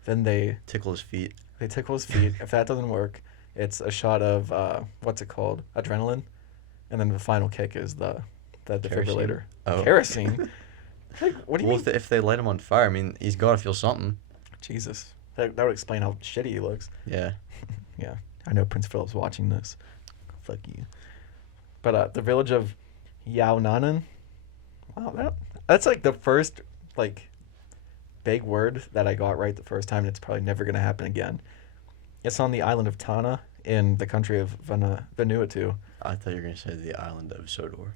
then they Tickle his feet. tickle his feet. If that doesn't work, it's a shot of what's it called, adrenaline, and then the final kick is the defibrillator. Oh. Kerosene. Like, what do you Well, mean? if they light him on fire, I mean, he's got to feel something. Jesus, that would explain how shitty he looks. Yeah. Yeah, I know Prince Philip's watching this. Fuck you. But the village of Yaonanan. Wow, that's like the first like big word that I got right the first time, and it's probably never gonna happen again. It's on the island of Tana in the country of Vanuatu. I thought you were going to say the island of Sodor.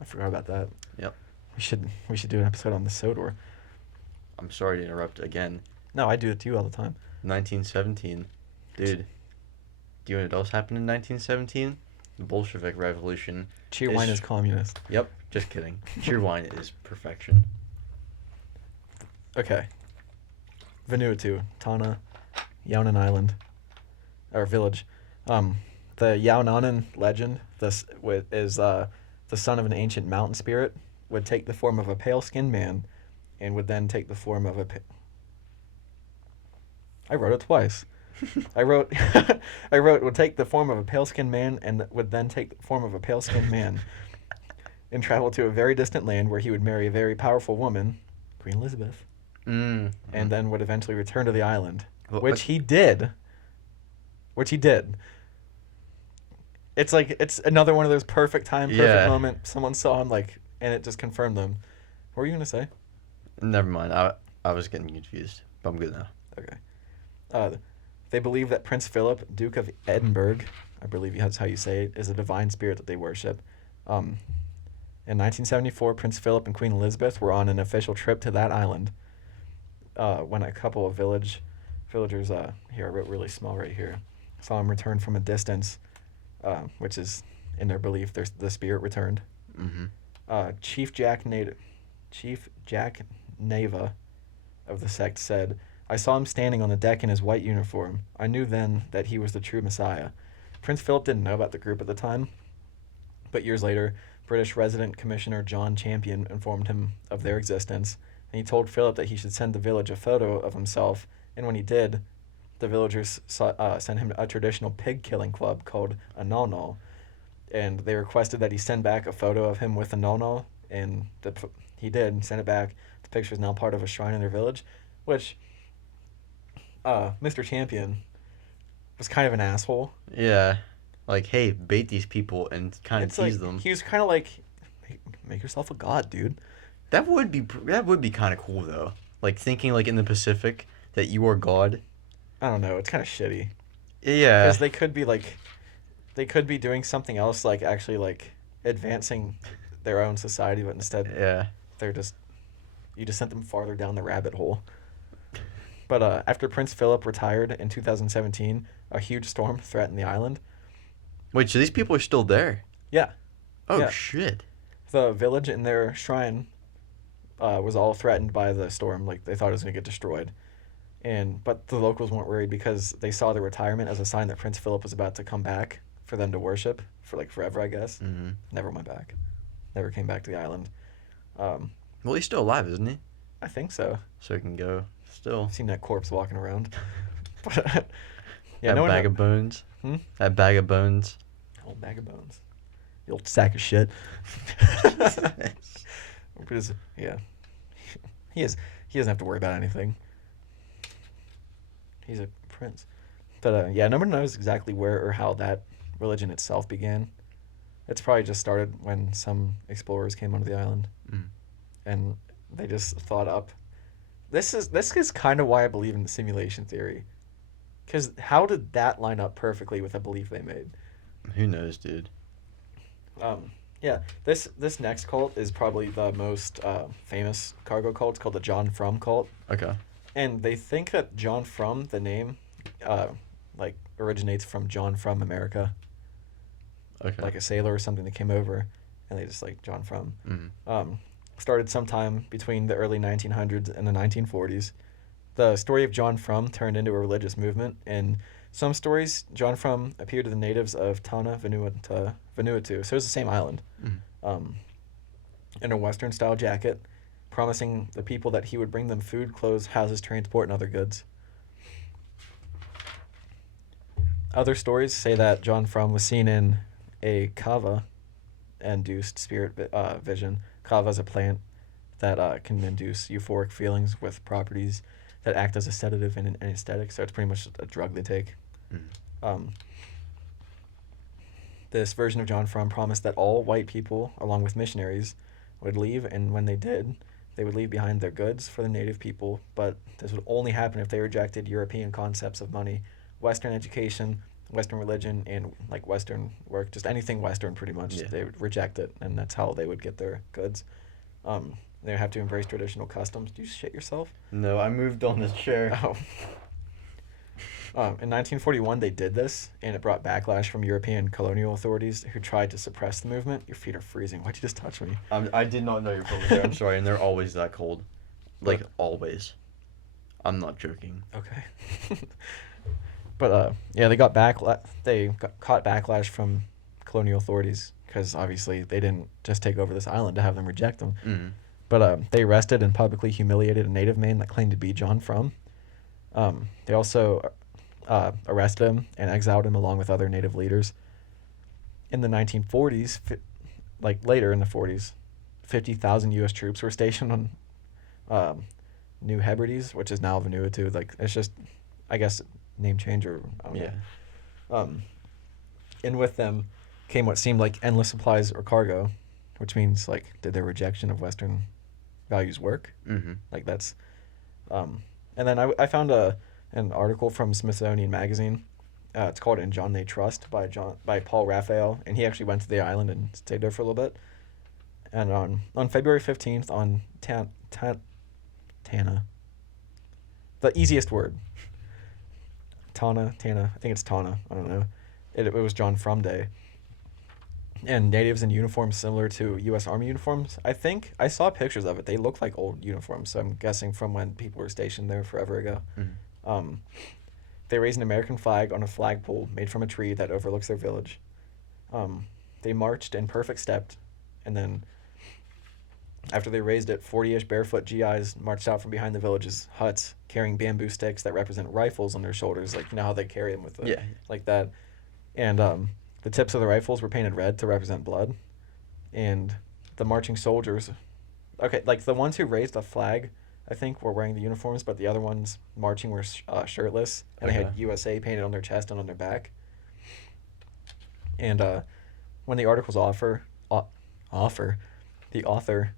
I forgot about that. Yep. We should do an episode on the Sodor. I'm sorry to interrupt again. No, I do it to you all the time. 1917. Dude, do you know what else happened in 1917? The Bolshevik Revolution. Cheerwine is communist. Yep, just kidding. Cheerwine is perfection. Okay. Vanuatu, Tana, Yaonan Island, or village. The Yaonanan legend, this is the son of an ancient mountain spirit, would take the form of a pale-skinned man, and would then take the form of I wrote it twice. I wrote would take the form of a pale-skinned man, and would then take the form of a pale-skinned man, and travel to a very distant land where he would marry a very powerful woman, Queen Elizabeth. And then would eventually return to the island, which he did. It's like it's another one of those perfect moment. Someone saw him and it just confirmed them. What were you gonna say? Never mind. I was getting confused, but I'm good now. Okay. They believe that Prince Philip, Duke of Edinburgh, I believe that's how you say it, is a divine spirit that they worship. In 1974, Prince Philip and Queen Elizabeth were on an official trip to that island. When a couple of villagers, here I wrote really small right here, saw him return from a distance, which is, in their belief, the spirit returned. Chief Jack Nava of the sect said I saw him standing on the deck in his white uniform. I knew then that he was the true Messiah. Prince Philip didn't know about the group at the time, but years later, British resident commissioner John Champion informed him of their existence, and he told Philip that he should send the village a photo of himself, and when he did, the villagers sent him a traditional pig-killing club called a nono, and they requested that he send back a photo of him with a nono, and he did, and sent it back. The picture is now part of a shrine in their village, which Mr. Champion was kind of an asshole. Yeah. Like, hey, bait these people and kind of It's tease like them. he was kind of like, make yourself a god, dude. That would be kind of cool though. Like thinking like in the Pacific that you are God. I don't know. It's kind of shitty Yeah. because they could be doing something else, like actually like advancing their own society, but instead Yeah. you just sent them farther down the rabbit hole. But after Prince Philip retired in 2017, a huge storm threatened the island. Wait, so these people are still there? Yeah. Oh Yeah. shit. The village and their shrine was all threatened by the storm. Like they thought it was going to get destroyed. But the locals weren't worried because they saw the retirement as a sign that Prince Philip was about to come back for them to worship for like forever, I guess. Mm-hmm. Never went back. Never came back to the island. Well, he's still alive, isn't he? I think so. So he can go still. I've seen that corpse walking around. But That no one bag of bones. Hmm? That bag of bones. Old bag of bones. The old sack of shit. Because, yeah. He doesn't have to worry about anything. He's a prince. But yeah, no one knows exactly where or how that religion itself began. It's probably just started when some explorers came onto the island. Mm. And they just thought up. This is kind of why I believe in the simulation theory. Because how did that line up perfectly with a belief they made? Who knows, dude? Yeah, this next cult is probably the most famous cargo cult. It's called the John Frum cult. Okay. And they think that John Frum, the name, like originates from John from America, Okay. like a sailor or something that came over, and they just like John Frum. Mm-hmm. Started sometime between the early 1900s and the 1940s. The story of John Frum turned into a religious movement. In some stories, John Frum appeared to the natives of Tana Vanuatu, so it's the same island, Mm-hmm. in a Western-style jacket, promising the people that he would bring them food, clothes, houses, transport, and other goods. Other stories say that John Frum was seen in a kava-induced spirit vision. Kava is a plant that can induce euphoric feelings with properties that act as a sedative and an anesthetic, so it's pretty much a drug they take. Mm-hmm. This version of John Frum promised that all white people, along with missionaries, would leave, and when they did, they would leave behind their goods for the native people, but this would only happen if they rejected European concepts of money, Western education, Western religion, and like Western work, just anything Western pretty much. Yeah. They would reject it, and that's how they would get their goods. They have to embrace traditional customs. Do you shit yourself? No, I moved on this chair. Oh. In 1941, they did this, and it brought backlash from European colonial authorities who tried to suppress the movement. Your feet are freezing. Why'd you just touch me? I did not know you were from there. I'm sorry, and they're always that cold. Like, What? always. I'm not joking. Okay. But yeah, they got caught backlash from colonial authorities because obviously they didn't just take over this island to have them reject them. Mm-hmm. But they arrested and publicly humiliated a native man that claimed to be John Frum. They also arrested him and exiled him along with other native leaders. In the 1940s, later in the 40s, 50,000 U.S. troops were stationed on New Hebrides, which is now Vanuatu. Like, it's just, I guess, name change or I don't know. And with them came what seemed like endless supplies or cargo, which means like, did their rejection of Western values work? Mm-hmm. Like that's, and then I found an article from Smithsonian Magazine. It's called "In John They Trust" by Paul Raphael, and he actually went to the island and stayed there for a little bit. And on February 15th on Tana, the easiest word. Tana, I think it's Tana, I don't know. It was John Frum Day. and natives in uniforms similar to U.S. Army uniforms. I think I saw pictures of it. They look like old uniforms, so I'm guessing from when people were stationed there forever ago. Mhm. Um, they raised an American flag on a flagpole made from a tree that overlooks their village. They marched in perfect step, and then after they raised it, 40-ish barefoot GIs marched out from behind the village's huts carrying bamboo sticks that represent rifles on their shoulders, like you know how they carry them with the, Yeah. like that. And the tips of the rifles were painted red to represent blood. And the marching soldiers, okay, like the ones who raised the flag, I think were wearing the uniforms, but the other ones marching were shirtless, and they Okay. had USA painted on their chest and on their back. And when the articles offer, the author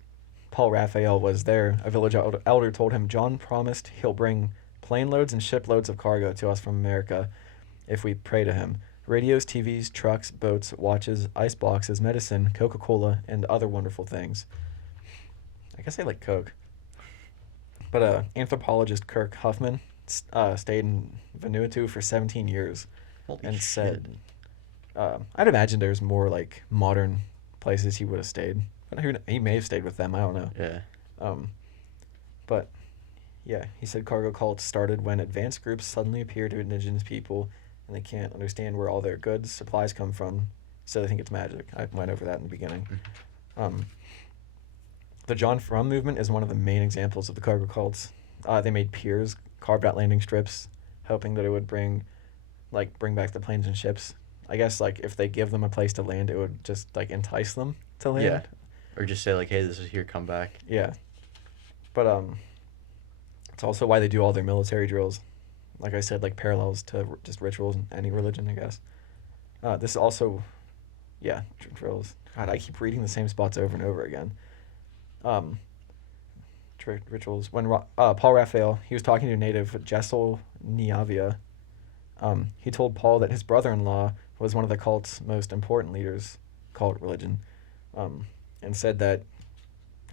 Paul Raphael was there. A village elder told him John promised he'll bring plane loads and shiploads of cargo to us from America if we pray to him. Radios, TVs, trucks, boats, watches, ice boxes, medicine, Coca-Cola, and other wonderful things. I guess I like Coke. But anthropologist Kirk Huffman stayed in Vanuatu for 17 years Holy and shit. said, I'd imagine there's more like modern places he would have stayed. But he may have stayed with them. I don't know. Yeah. But yeah, he said cargo cults started when advanced groups suddenly appear to indigenous people and they can't understand where all their goods, supplies come from, so they think it's magic. I went over that in the beginning. The John Frum movement is one of the main examples of the cargo cults. They made piers, carved out landing strips, hoping that it would bring back the planes and ships. I guess like if they give them a place to land, it would just like entice them to land. Yeah. Or just say like, hey, this is here, come back. Yeah. But it's also why they do all their military drills. Like I said, like parallels to just rituals in any religion, I guess. This is also, yeah, drills. God, I keep reading the same spots over and over again. Rituals. When Paul Raphael, he was talking to native Jessel Niavia, he told Paul that his brother-in-law was one of the cult's most important leaders, cult religion, and said that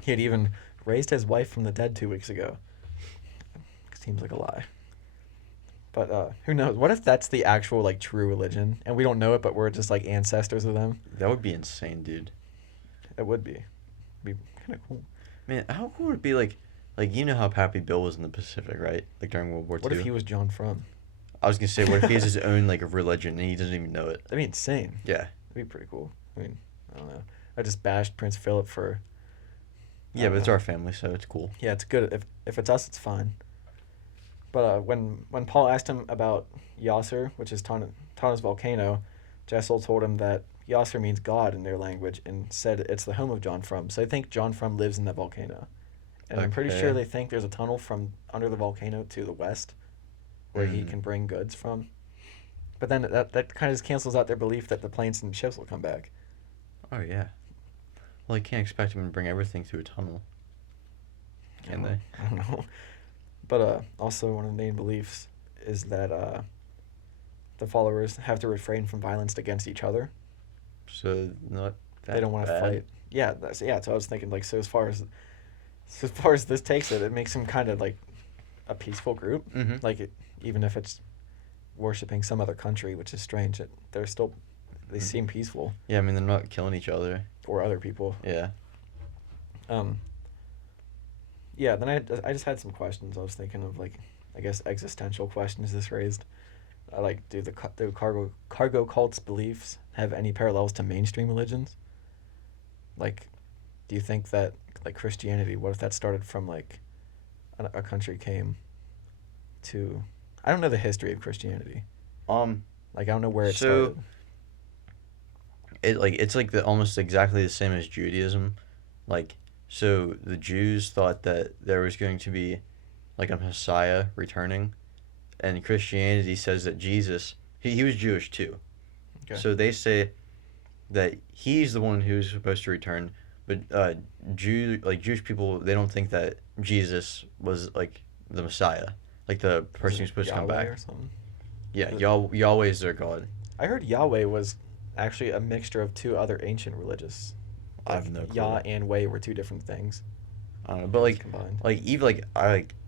he had even raised his wife from the dead 2 weeks ago. Seems like a lie. But who knows? What if that's the actual like true religion and we don't know it, but we're just like ancestors of them? That would be insane, dude. It would be. It'd be kind of cool. Man, how cool would it be like you know how Pappy Bill was in the Pacific, right? Like during World War II. What if he was John Frum? I was gonna say, what if he has his own like religion and he doesn't even know it? That'd be insane. Yeah. That'd be pretty cool. I mean, I don't know. I just bashed Prince Philip for. Yeah, but it's our family, so it's cool. Yeah, it's good. If it's us, it's fine. But when Paul asked him about Yasser, which is Tana's volcano, Jessel told him that Yasser means God in their language and said it's the home of John Frum. So I think John Frum lives in that volcano. And I'm pretty Okay. sure they think there's a tunnel from under the volcano to the west where he Mm. can bring goods from. But then that kind of just cancels out their belief that the planes and ships will come back. Oh yeah. Well, you can't expect him to bring everything through a tunnel, can they? I don't know. But also one of the main beliefs is that the followers have to refrain from violence against each other. So not that They don't want to bad. fight. Yeah, so I was thinking like so as far as this takes it, it makes them kind of like a peaceful group. Mm-hmm. Like even if it's worshiping some other country, which is strange, they seem peaceful, Yeah, I mean they're not killing each other. or other people. Yeah. Yeah. Then I just had some questions. I was thinking of like I guess existential questions this raised. Like do the cargo cults beliefs have any parallels to mainstream religions? Like, do you think that like Christianity? What if that started from like a country came to? I don't know the history of Christianity. Like I don't know where it So- started. It's like almost exactly the same as Judaism. Like, so the Jews thought that there was going to be like a Messiah returning, and Christianity says that Jesus, he was Jewish too. Okay. So they say that he's the one who's supposed to return, but Jewish people, they don't think that Jesus was like the Messiah, like the person who's supposed to come Yahweh back. or something? Yeah, Is it- Yahweh is their God. I heard Yahweh was actually a mixture of two other ancient religious. I have no clue. Yah and Way were two different things. I don't know, but like combined. even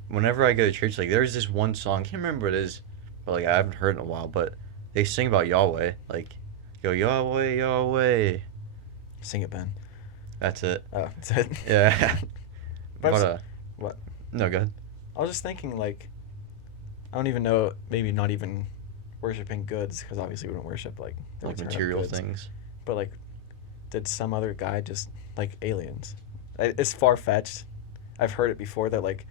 whenever I go to church, like there's this one song, I can't remember what it is, but like I haven't heard it in a while, but they sing about Yahweh, like go Yahweh, Yahweh, Sing it, Ben. That's it. Oh, that's it. Yeah. But But what? No, go ahead. I was just thinking, like, I don't even know, maybe not even worshiping goods, because obviously we don't worship, like, the Like return of material goods. things. But, like, did some other guy just, like, aliens? It's far-fetched. I've heard it before that, like,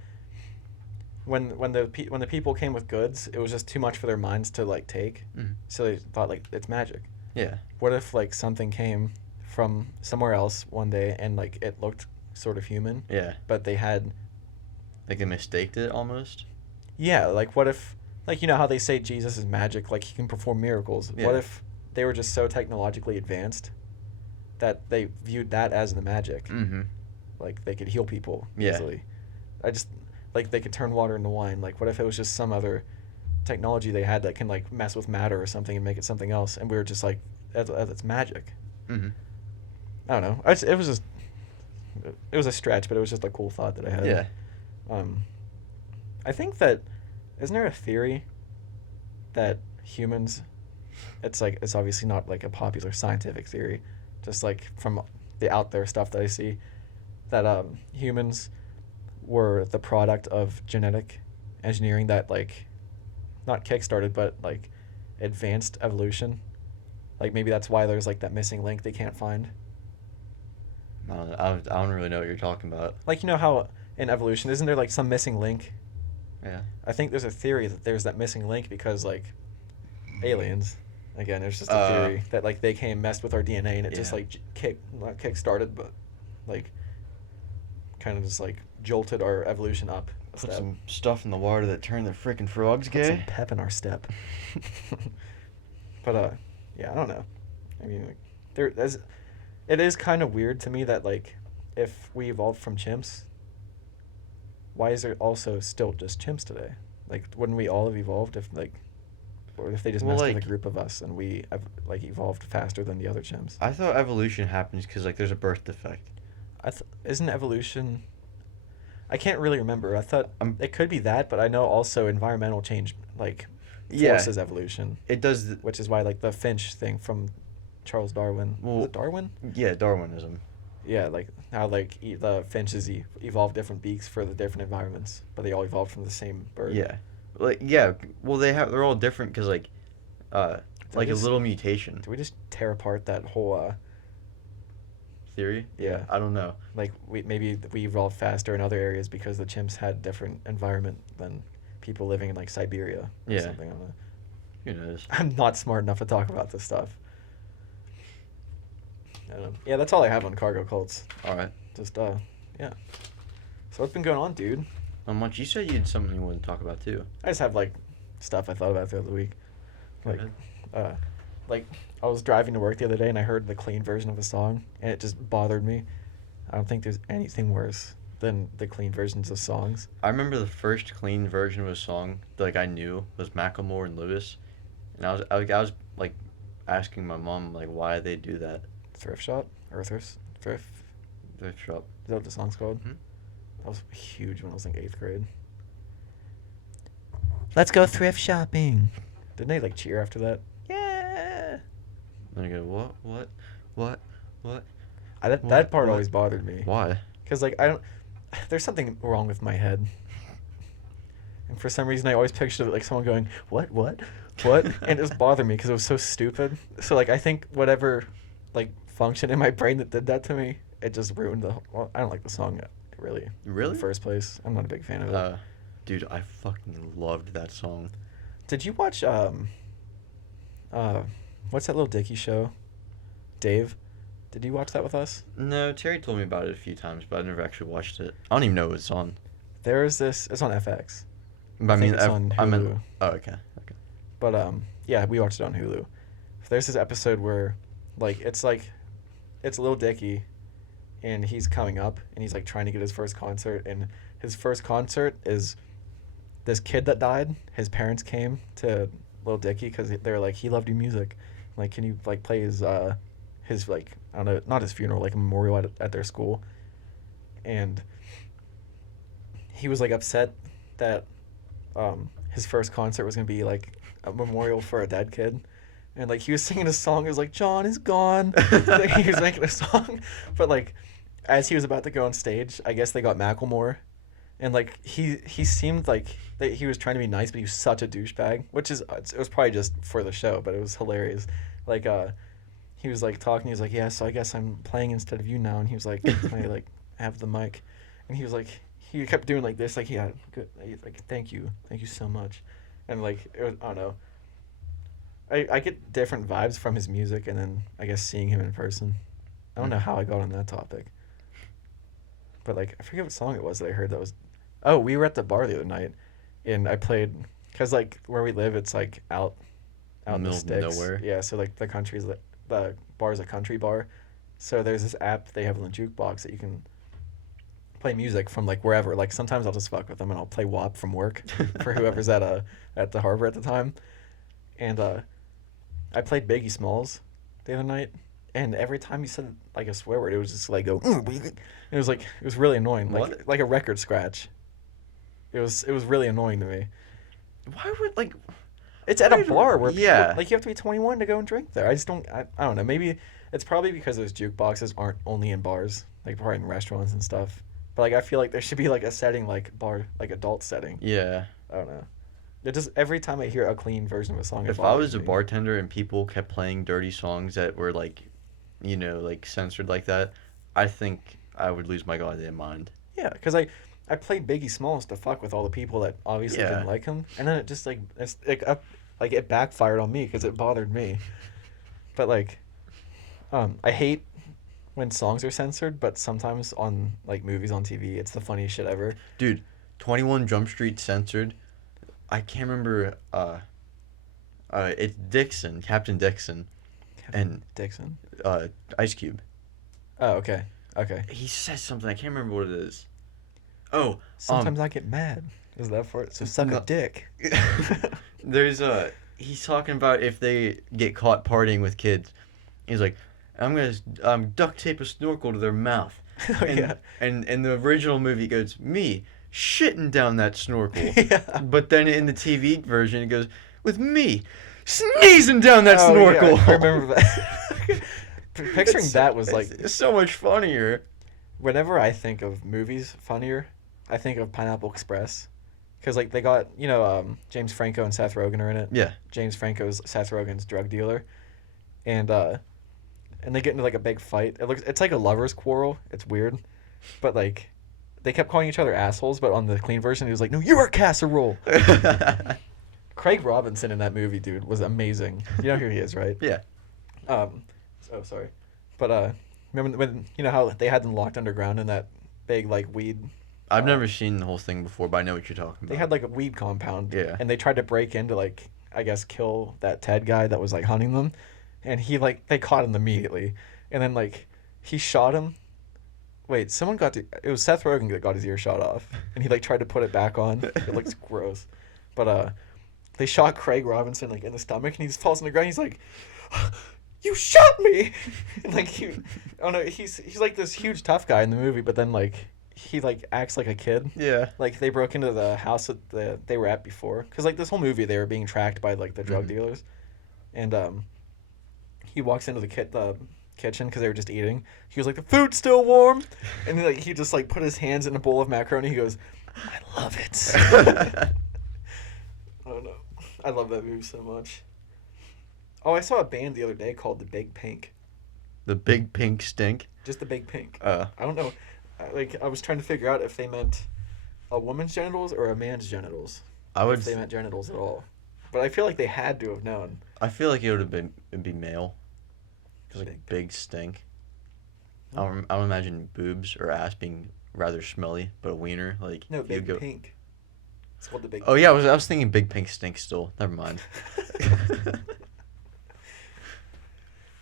when the people came with goods, it was just too much for their minds to, like, take. Mhm. So they thought, like, it's magic. Yeah. What if, like, something came from somewhere else one day and, like, it looked sort of human, Yeah. but they had... Like they mistaked it almost. Yeah, like, what if... Like, you know how they say Jesus is magic, like, he can perform miracles. Yeah. What if they were just so technologically advanced that they viewed that as the magic? Mm-hmm. Like, they could heal people Yeah. easily. Like, they could turn water into wine. Like, what if it was just some other technology they had that can, like, mess with matter or something and make it something else, and we were just like, that's magic. Mm-hmm. I don't know. It was just... It was a stretch, but it was just a cool thought that I had. Yeah. I think that... Isn't there a theory that humans... It's obviously not, like, a popular scientific theory, just, like, from the out there stuff that I see, that humans were the product of genetic engineering that, like, not kickstarted, but, like, advanced evolution. Like, maybe that's why there's, like, that missing link they can't find. I don't really know what you're talking about. Like, you know how in evolution, isn't there, like, some missing link? Yeah. I think there's a theory that there's that missing link because, like, aliens... Again, there's just a theory that, like, they came, messed with our DNA, and it just, Yeah. like, not kick-started, but, like, kind of just, like, jolted our evolution up a Put step. some stuff in the water that turned the freaking frogs Put some gay. pep in our step. But, yeah, I don't know. I mean, like, it is kind of weird to me that, like, if we evolved from chimps, why is there also still just chimps today? Like, wouldn't we all have evolved if, like... Or if they just Well, messed with like- a group of us and we have, like, evolved faster than the other chimps. I thought evolution happens because like there's a birth defect. Isn't evolution... I can't really remember. I thought it could be that, but I know also environmental change, like, Yeah. forces evolution. It does. Which is why, like, the finch thing from Charles Darwin... Well- Was it Darwin? Yeah, Darwinism. Yeah, like, how, like, the finches evolved different beaks for the different environments, but they all evolved from the same bird. Yeah. Like yeah. Well, they're all different because like like a just- little mutation Did we just tear apart that whole... theory. Yeah. I don't know. Like, maybe we evolved faster in other areas because the chimps had different environment than people living in, like, Siberia or Yeah. something. I don't know. Who knows? I'm not smart enough to talk about this stuff. I don't know. Yeah, that's all I have on cargo cults. All right. Just, yeah. So what's been going on, dude? Not much. You said you had something you wanted to talk about too. I just have, like, stuff I thought about throughout the week. Go Like, ahead. like, I was driving to work the other day and I heard the clean version of a song and it just bothered me. I don't think there's anything worse than the clean versions of songs. I remember the first clean version of a song that, like I knew was Macklemore and Lewis, and I was like asking my mom like why they do that. Thrift shop? Or thrift Shop. Is that what the song's called? Mhm. That was huge when I was in 8th grade. Let's go thrift shopping. Didn't they, like, cheer after that? Yeah. And I go what? That What? part What? always bothered me. Why? Because, like, I don't... There's something wrong with my head. And for some reason, I always pictured, like, someone going, what? And it just bothered me because it was so stupid. So, like, I think whatever, like, function in my brain that did that to me, it just ruined the... Well, I don't like the song, really. Really? In the first place. I'm not a big fan of it. Dude, I fucking loved that song. Did you watch, what's that little Dicky show? Dave? Did you watch that with us? No, Terry told me about it a few times, but I never actually watched it. I don't even know what it's on. There's this... It's on FX. But I mean, it's on I meant. Hulu. Oh, okay. But, yeah, we watched it on Hulu. There's this episode where, it's Lil Dicky, and he's coming up, and he's, like, trying to get his first concert, and his first concert is this kid that died. His parents came to Lil Dicky because they're like, he loved your music. Like, can you, like, play his, like, I don't know, not his funeral, like, a memorial at their school. And he was, like, upset that his first concert was going to be, like, a memorial for a dead kid. and like he was singing a song. It was like John is gone. Like, he was making a song, but like as he was about to go on stage, I guess they got Macklemore, and like he seemed like that he was trying to be nice, but he was such a douchebag. Which is it was probably just for the show, but it was hilarious. Like he was like talking. He was like, yeah, so I guess I'm playing instead of you now. And he was like, I like have the mic, and he was like, he kept doing like this, like yeah, good, like thank you so much, and like it was, I don't know. I get different vibes from his music, and then I guess seeing him in person. I don't know how I got on that topic, but like I forget what song it was that I heard that was. Oh, we were at the bar the other night, and I played because like where we live, it's like out in the Middle of sticks. nowhere. Yeah, so like the bar's a country bar, so there's this app they have on the jukebox that you can play music from like wherever. Like sometimes I'll just fuck with them and I'll play WAP from work for whoever's at the harbor at the time, and I played Biggie Smalls the other night, and every time he said like a swear word, it was just like go. It was like it was really annoying, like a record scratch. It was really annoying to me. Why would like? It's at a bar where yeah. people, like you have to be 21 to go and drink there. I just don't. I don't know. Maybe it's probably because those jukeboxes aren't only in bars, like probably in restaurants and stuff. But like I feel like there should be like a setting like bar, like adult setting. Yeah. I don't know. It just every time I hear a clean version of a song, it If I bothers was a me. bartender and people kept playing dirty songs that were like, like censored like that, I think I would lose my goddamn mind. Yeah, because I played Biggie Smalls to fuck with all the people that obviously Yeah. didn't like him, and then it just like it backfired on me because it bothered me. But like, I hate when songs are censored, but sometimes on like movies on TV, it's the funniest shit ever. Dude, 21 Jump Street censored. I can't remember. It's Dixon, Captain Dixon, and Dixon. Ice Cube. Oh, okay, okay. He says something. I can't remember what it is. Oh, Sometimes I get mad. Is that for it? So suck no. a dick. There's he's talking about if they get caught partying with kids. He's like, I'm gonna duct tape a snorkel to their mouth. Oh, And, yeah. and in the original movie, it goes, me shitting down that snorkel. Yeah. But then in the TV version, it goes, with me sneezing down that Oh, yeah, snorkel. I remember that. Picturing that was like it's so much funnier. whenever I think of movies funnier, I think of Pineapple Express, because like they got James Franco and Seth Rogen are in it. Yeah. James Franco's Seth Rogen's drug dealer, and they get into like a big fight. It's like a lovers quarrel. It's weird, but like they kept calling each other assholes. But on the clean version, he was like, "No, you're a casserole." Craig Robinson in that movie, dude, was amazing. You know who he is, right? Yeah. Oh, sorry, but remember when how they had them locked underground in that big like weed. I've never seen the whole thing before, but I know what you're talking about. They had like a weed compound. Yeah. And they tried to break into like I guess kill that Ted guy that was like hunting them, and they caught him immediately, and then like he shot him. Wait, it was Seth Rogen that got his ear shot off, and he like tried to put it back on. It looks gross, but they shot Craig Robinson like in the stomach, and he just falls on the ground. He's like, "You shot me!" And like he's like this huge tough guy in the movie, but then like he like acts like a kid. Yeah. Like they broke into the house that they were at before, because like this whole movie they were being tracked by like the drug dealers, and he walks into the kitchen because they were just eating. He was like, "The food's still warm," and then, like he just like put his hands in a bowl of macaroni. He goes, "I love it." I don't know. I love that movie so much. Oh, I saw a band the other day called The Big Pink. The Big Pink Stink. Just The Big Pink. I don't know. I was trying to figure out if they meant a woman's genitals or a man's genitals. If they meant genitals at all. But I feel like they had to have known. I feel like it'd be male. Like Stink. big stink. I don't imagine boobs or ass being rather smelly, but a wiener like No, you Big Pink. It's called The Big Oh yeah, I was thinking Big Pink Stink still. Never mind.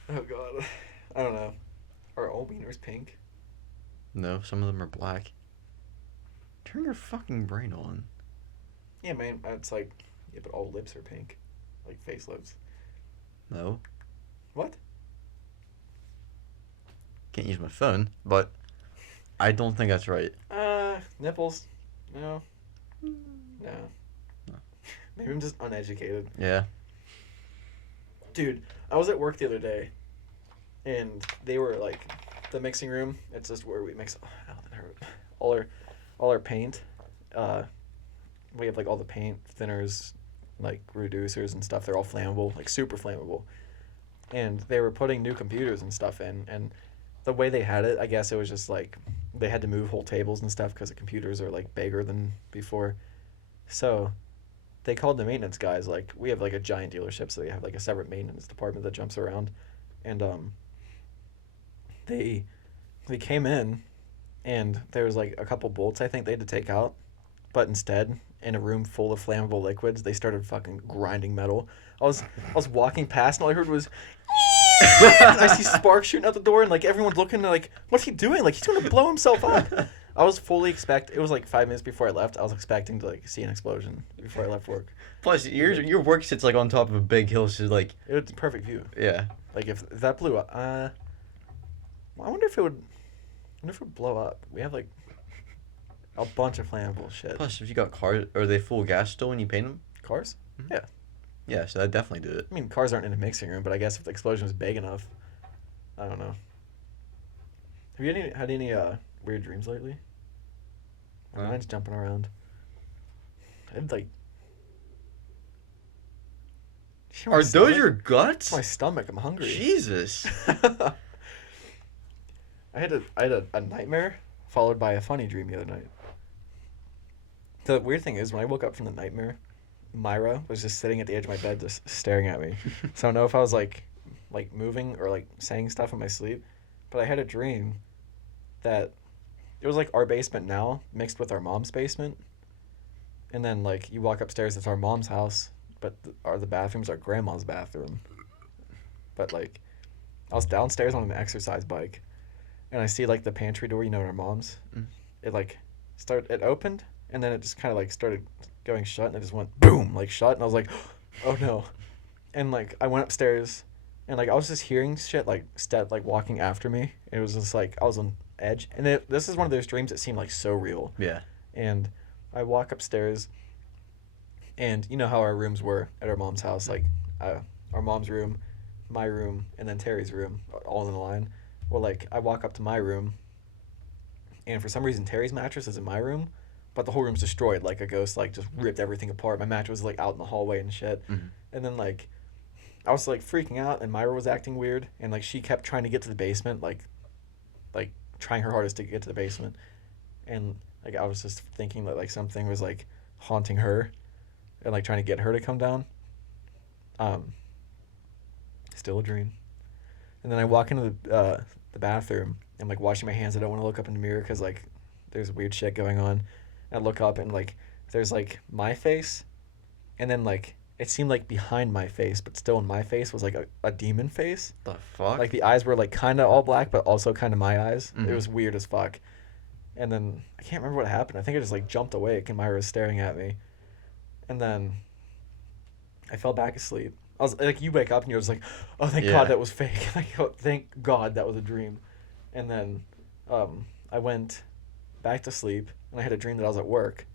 Oh god. I don't know. Are all wieners pink? No, some of them are black. Turn your fucking brain on. Yeah, man. It's like, yeah, but all lips are pink. Like face lips. No. What? Can't use my phone, but I don't think that's right. Nipples. No. No. Maybe I'm just uneducated. Yeah. Dude, I was at work the other day, and they were like, the mixing room. It's just where we mix all our paint. Uh, we have like all the paint thinners, like reducers and stuff. They're all flammable, like super flammable. And they were putting new computers and stuff in, and the way they had it, I guess it was just like they had to move whole tables and stuff because the computers are like bigger than before. So they called the maintenance guys. Like, we have like a giant dealership, so they have like a separate maintenance department that jumps around, and they they came in, and there was like a couple bolts I think they had to take out, but instead, in a room full of flammable liquids, they started fucking grinding metal. I was walking past, and all I heard was I see sparks shooting out the door, and like everyone's looking like, what's he doing? Like, he's gonna blow himself up. I was fully it was like 5 minutes before I left. I was expecting to like see an explosion before I left work. Plus, your work sits like on top of a big hill, so like It was a perfect view. yeah. Like if that blew up, I wonder if it would. I wonder if it would blow up. We have like a bunch of flammable shit. Plus, if you got cars, are they full gas still when you paint them? Cars? Mhm. Yeah. Yeah, so that definitely do it. I mean, cars aren't in a mixing room, but I guess if the explosion was big enough, I don't know. Have you had any weird dreams lately? My mind's jumping around. I had like. Shit, my Are those stomach- your guts? My stomach. I'm hungry. Jesus. I had a nightmare followed by a funny dream the other night. The weird thing is, when I woke up from the nightmare, Myra was just sitting at the edge of my bed, just staring at me. So I don't know if I was like moving or like saying stuff in my sleep, but I had a dream that it was like our basement now mixed with our mom's basement, and then like you walk upstairs, it's our mom's house, but the bathroom's our grandma's bathroom. But like, I was downstairs on an exercise bike, and I see like the pantry door, in our mom's. Mm. It opened, and then it just kind of like started going shut, and it just went boom, like shut, and I was like, oh no. And like I went upstairs, and like I was just hearing shit like walking after me. It was just like I was on edge, and this is one of those dreams that seemed like so real. Yeah. And I walk upstairs, and you know how our rooms were at our mom's house, like our mom's room, my room, and then Terry's room, all in a line. Well, like I walk up to my room, and for some reason Terry's mattress is in my room, but the whole room's destroyed. Like a ghost like just ripped everything apart. My mattress was like out in the hallway and shit. Mm-hmm. And then like I was like freaking out, and Myra was acting weird, and like she kept trying to get to the basement, like trying her hardest to get to the basement, and like I was just thinking that like something was like haunting her, and like trying to get her to come down. Still a dream. And then I walk into the bathroom, and like washing my hands. I don't want to look up in the mirror because like there's weird shit going on. And I look up, and like there's like my face, and then like it seemed like behind my face, but still in my face was like a demon face. The fuck? Like the eyes were like kind of all black, but also kind of my eyes. Mhm. It was weird as fuck. And then I can't remember what happened. I think I just like jumped awake, and Myra was staring at me. And then I fell back asleep. I was like, you wake up and you're just like, oh, thank Yeah. God that was fake. Like, oh, thank God that was a dream. And then I went back to sleep, and I had a dream that I was at work.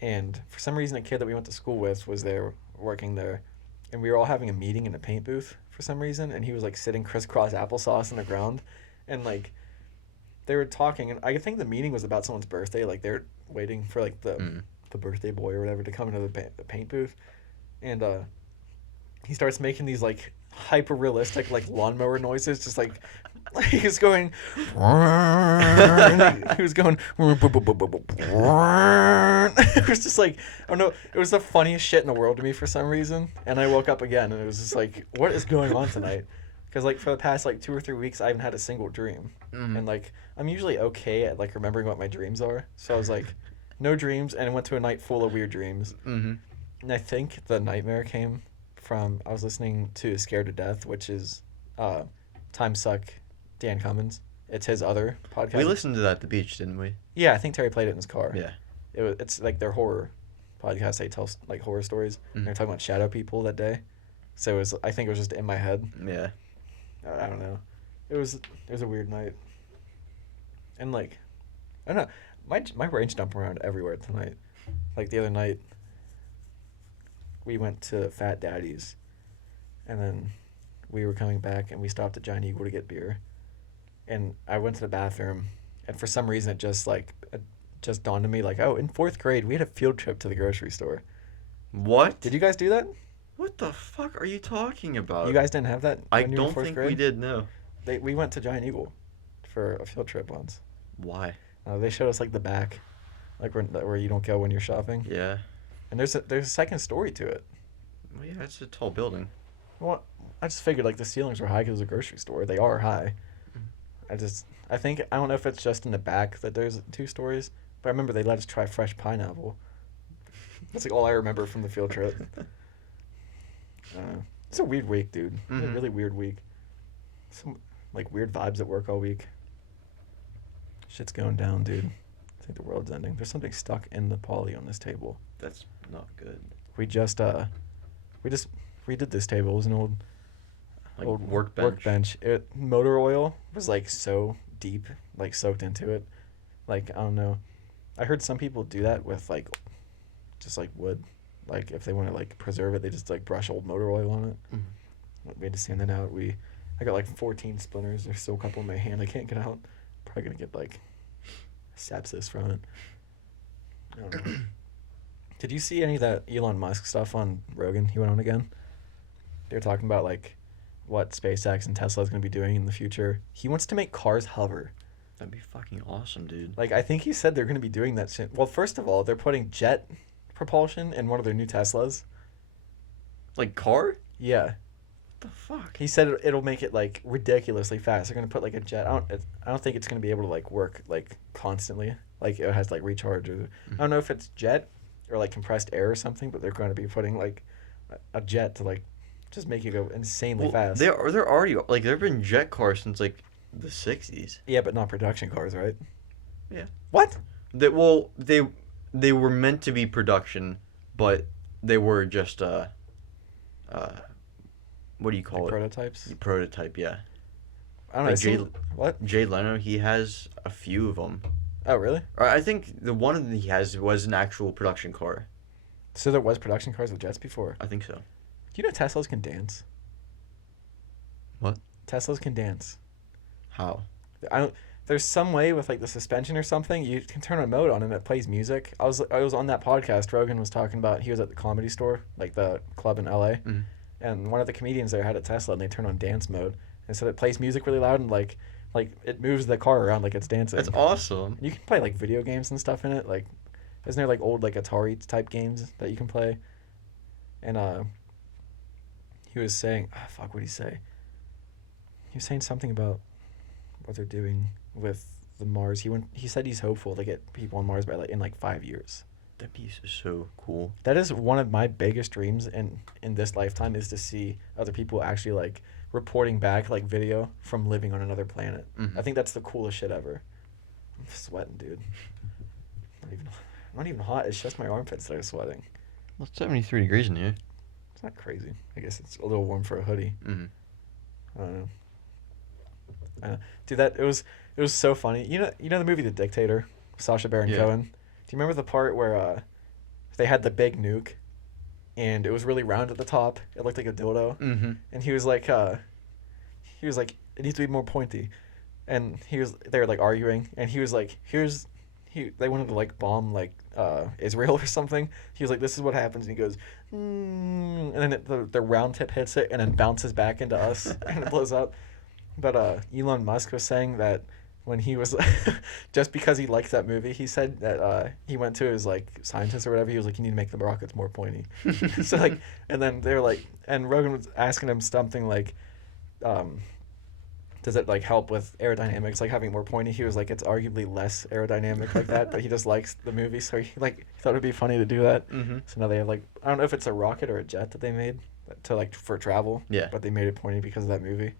And for some reason, a kid that we went to school with was there, working there. And we were all having a meeting in a paint booth for some reason. And he was like sitting crisscross applesauce on the ground. And like they were talking. And I think the meeting was about someone's birthday. Like they're waiting for like the birthday boy or whatever to come into the paint booth. And he starts making these like hyper realistic like lawnmower noises, just like he was going and he was going it was just like, I don't know, it was the funniest shit in the world to me for some reason. And I woke up again, and it was just like, what is going on tonight? Because like for the past like 2 or 3 weeks I haven't had a single dream. And like I'm usually okay at like remembering what my dreams are, so I was like no dreams, and I went to a night full of weird dreams. And I think the nightmare came from, I was listening to Scared to Death, which is Time Suck Dan Cummins. It's his other podcast. We listened to that at the beach, didn't we? Yeah, I think Terry played it in his car. Yeah. It's like their horror podcast. They tell like horror stories. And they're talking about shadow people that day. So it was, I think it was just in my head. Yeah. I don't know. It was a weird night. And like, I don't know. My brain's jumping around everywhere tonight. Like the other night, we went to Fat Daddy's, and then we were coming back, and we stopped at Giant Eagle to get beer, and I went to the bathroom, and for some reason it just dawned on me like, oh, in 4th grade we had a field trip to the grocery store. What? Did you guys do that? What the fuck are you talking about? You guys didn't have that I when you were in don't 4th think grade? we did, no. We went to Giant Eagle for a field trip once. Why? They showed us like the back, like where you don't go when you're shopping. Yeah. And there's a second story to it. Well, yeah, it's a tall building. Well, I just figured like the ceilings were high because it was a grocery store. They are high. I think I don't know if it's just in the back that there's 2 stories, but I remember they let us try fresh pineapple. That's like all I remember from the field trip. It's a weird week, dude. It's a really weird week. Some like weird vibes at work all week. Shit's going down, dude. I think the world's ending. There's something stuck in the poly on this table. That's not good. We just redid this table. It was an old workbench. Motor oil was like so deep, like soaked into it. Like, I don't know. I heard some people do that with like just like wood. Like if they want to like preserve it, they just like brush old motor oil on it. We had to sand that out. I got like 14 splinters. There's still a couple in my hand I can't get out. Probably gonna get like sepsis from it. I don't know. Did you see any of that Elon Musk stuff on Rogan? He went on again. They were talking about like what SpaceX and Tesla is gonna be doing in the future. He wants to make cars hover. That'd be fucking awesome, dude. Like I think he said they're gonna be doing that soon. Well, first of all, they're putting jet propulsion in one of their new Teslas. Like car? Yeah. What the fuck? He said it'll make it like ridiculously fast. They're gonna put like a jet. I don't think it's gonna be able to like work like constantly. Like it has like recharge. Or, I don't know if it's jet or like compressed air or something. But they're going to be putting like a jet to like just make it go insanely fast. They're already like there've been jet cars since like the 60s. Yeah, but not production cars, right? Yeah. What? They were meant to be production, but they were just what do you call like it? Prototypes. Prototype, yeah. I don't know. Like What? Jay Leno, he has a few of them. Oh, really? Or I think the one that he has was an actual production car. So there was production cars with jets before. I think so. Do you know Teslas can dance? What? Teslas can dance. How? There's some way with like the suspension or something. You can turn a mode on and it plays music. I was on that podcast. Rogan was talking about. He was at the Comedy Store, like the club in LA, and one of the comedians there had a Tesla and they turned on dance mode, and so it plays music really loud and like it moves the car around like it's dancing. That's awesome. You can play like video games and stuff in it. Like, isn't there like old like Atari type games that you can play? And he was saying, fuck, what did he say? He was saying something about what they're doing with the Mars. He said he's hopeful to get people on Mars by in 5 years. That piece is so cool. That is one of my biggest dreams in this lifetime, is to see other people actually like reporting back like video from living on another planet. I think that's the coolest shit ever. I'm sweating, dude. Not even hot. It's just my armpits that are sweating. Well, it's 73 degrees in here. It's not crazy. I guess it's a little warm for a hoodie. I don't know. Dude, it was so funny. You know the movie The Dictator, Sacha Baron Cohen. Do you remember the part where they had the big nuke, and it was really round at the top? It looked like a dildo. And he was like, it needs to be more pointy. And they were like arguing, and he was like, they wanted to like bomb like Israel or something. He was like, this is what happens, and he goes, and then the round tip hits it and then bounces back into us and it blows up. But Elon Musk was saying that when he was just because he liked that movie, he said that he went to his like scientist or whatever. He was like, you need to make the rockets more pointy. So like, and then they were like, and Rogan was asking him something like, does it like help with aerodynamics, like having more pointy? He was like, it's arguably less aerodynamic like that, but he just likes the movie, so he thought it'd be funny to do that. So now they have like, I don't know if it's a rocket or a jet that they made to like for travel. Yeah. But they made it pointy because of that movie.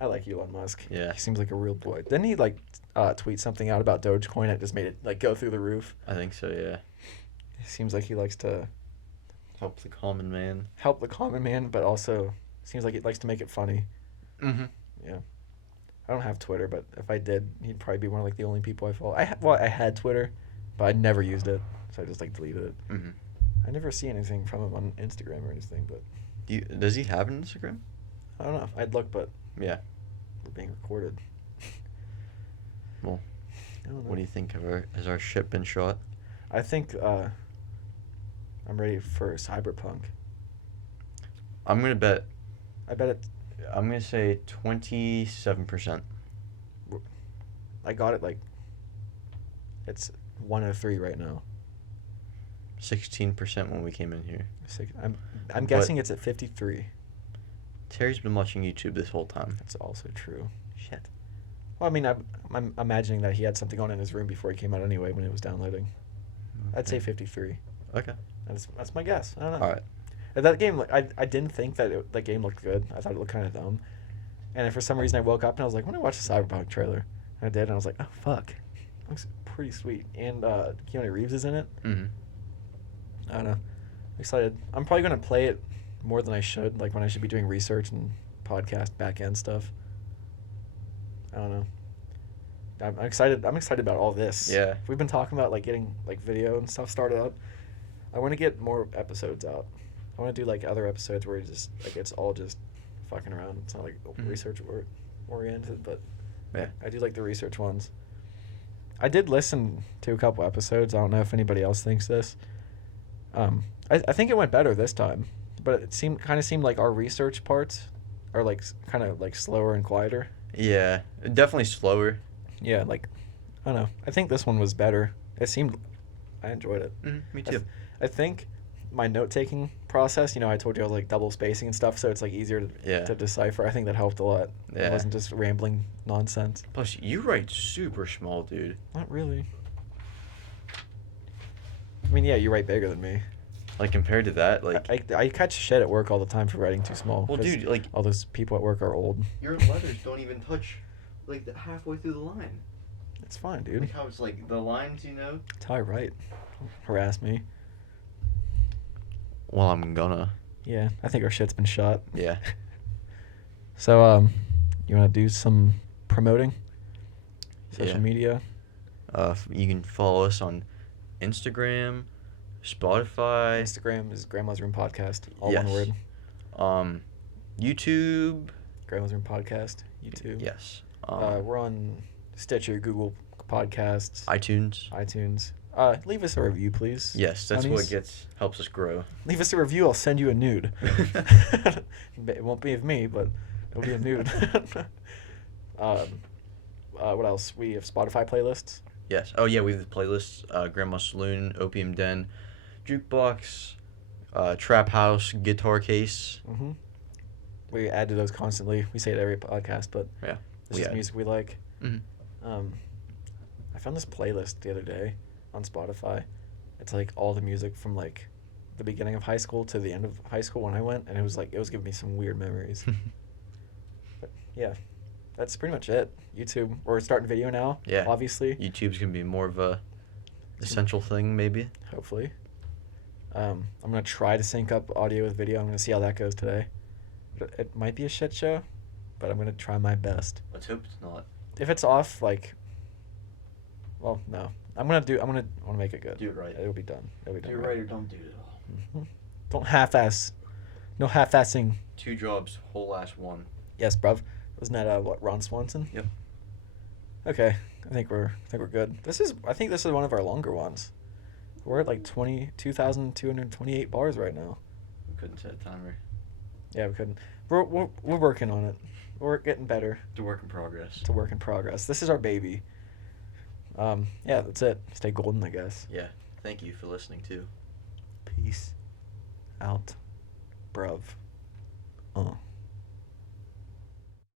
I like Elon Musk. Yeah. He seems like a real boy. Didn't he like tweet something out about Dogecoin that just made it like go through the roof? I think so, yeah. It seems like he likes to help the common man, but also seems like he likes to make it funny. Yeah. I don't have Twitter, but if I did, he'd probably be one of like the only people I follow. I had Twitter, but I never used it, so I just like deleted it. I never see anything from him on Instagram or anything, but Does he have an Instagram? I don't know. I'd look, but Yeah. we're being recorded. Well, I don't know. what do you think of has our ship been shot? I think I'm ready for Cyberpunk. I'm gonna bet. I bet it. I'm gonna say 27%. I got it like. It's 103 right now. 16% when we came in here. I'm But- guessing it's at 53. Terry's been watching YouTube this whole time. That's also true. Shit. Well, I mean, I'm imagining that he had something on in his room before he came out anyway when it was downloading. I'd say 53. Okay. That's my guess. I don't know. All right. And that game, I didn't think that that game looked good. I thought it looked kind of dumb. And then for some reason I woke up and I was like, when I watch the Cyberpunk trailer, and I did, and I was like, oh fuck, looks pretty sweet. And Keanu Reeves is in it. Mm-hmm. I don't know. I'm excited. I'm probably gonna play it more than I should, like when I should be doing research and podcast back end stuff. I don't know. I'm excited. I'm excited about all this. Yeah. We've been talking about like getting like video and stuff started up. I want to get more episodes out. I want to do like other episodes where it's all just fucking around. It's not like research oriented, but Yeah. I do like the research ones. I did listen to a couple episodes. I don't know if anybody else thinks this. I think it went better this time, but it seemed like our research parts are like kind of like slower and quieter. Yeah. Definitely slower. Yeah, like I don't know. I think this one was better. I enjoyed it. Me too. I think my note taking process, I told you I was like double spacing and stuff, so it's like easier to decipher. I think that helped a lot. Yeah. It wasn't just rambling nonsense. Plus, you write super small, dude. Not really. I mean, yeah, you write bigger than me. Like, compared to that, like... I catch shit at work all the time for writing too small. Well, 'cause dude, like... all those people at work are old. Your letters don't even touch, like, halfway through the line. It's fine, dude. Like how it's, like, the lines, That's how I write. Don't harass me. Well, I'm gonna. Yeah, I think our shit's been shot. Yeah. So, you want to do some promoting? Social Yeah. media? You can follow us on Instagram, Spotify, Instagram is Grandma's Room Podcast. All Yes. one word. YouTube. Grandma's Room Podcast. YouTube. Yes. We're on Stitcher, Google Podcasts, iTunes. iTunes. Leave us a review, please. Yes, that's honeys. what helps us grow. Leave us a review. I'll send you a nude. It won't be of me, but it'll be a nude. What else? We have Spotify playlists. Yes. Oh yeah, we have the playlists: Grandma's Saloon, Opium Den, Jukebox, Trap House, Guitar Case. Mm-hmm. We add to those constantly. We say it every podcast, but Yeah. it's just music we like. Mm-hmm. I found this playlist the other day on Spotify. It's like all the music from like the beginning of high school to the end of high school when I went, and it was giving me some weird memories. But yeah, that's pretty much it. YouTube. We're starting video now. Yeah. Obviously. YouTube's gonna be more of a essential thing, maybe. Hopefully. I'm gonna try to sync up audio with video. I'm gonna see how that goes today. It might be a shit show, but I'm gonna try my best. Let's hope it's not. If it's off, well, no. I want to make it good. Do it right. It'll be done. Do it right or don't do it at all. Mhm. Don't half-ass. No half-assing. 2 jobs, whole ass one. Yes, bruv. Wasn't that Ron Swanson? Yep. Okay, I think we're good. I think this is one of our longer ones. We're at like 22,228 bars right now. We couldn't set a timer. Yeah, we couldn't. We're working on it. We're getting better. It's a work in progress. It's a work in progress. This is our baby. Yeah, that's it. Stay golden, I guess. Yeah. Thank you for listening too. Peace out, bruv.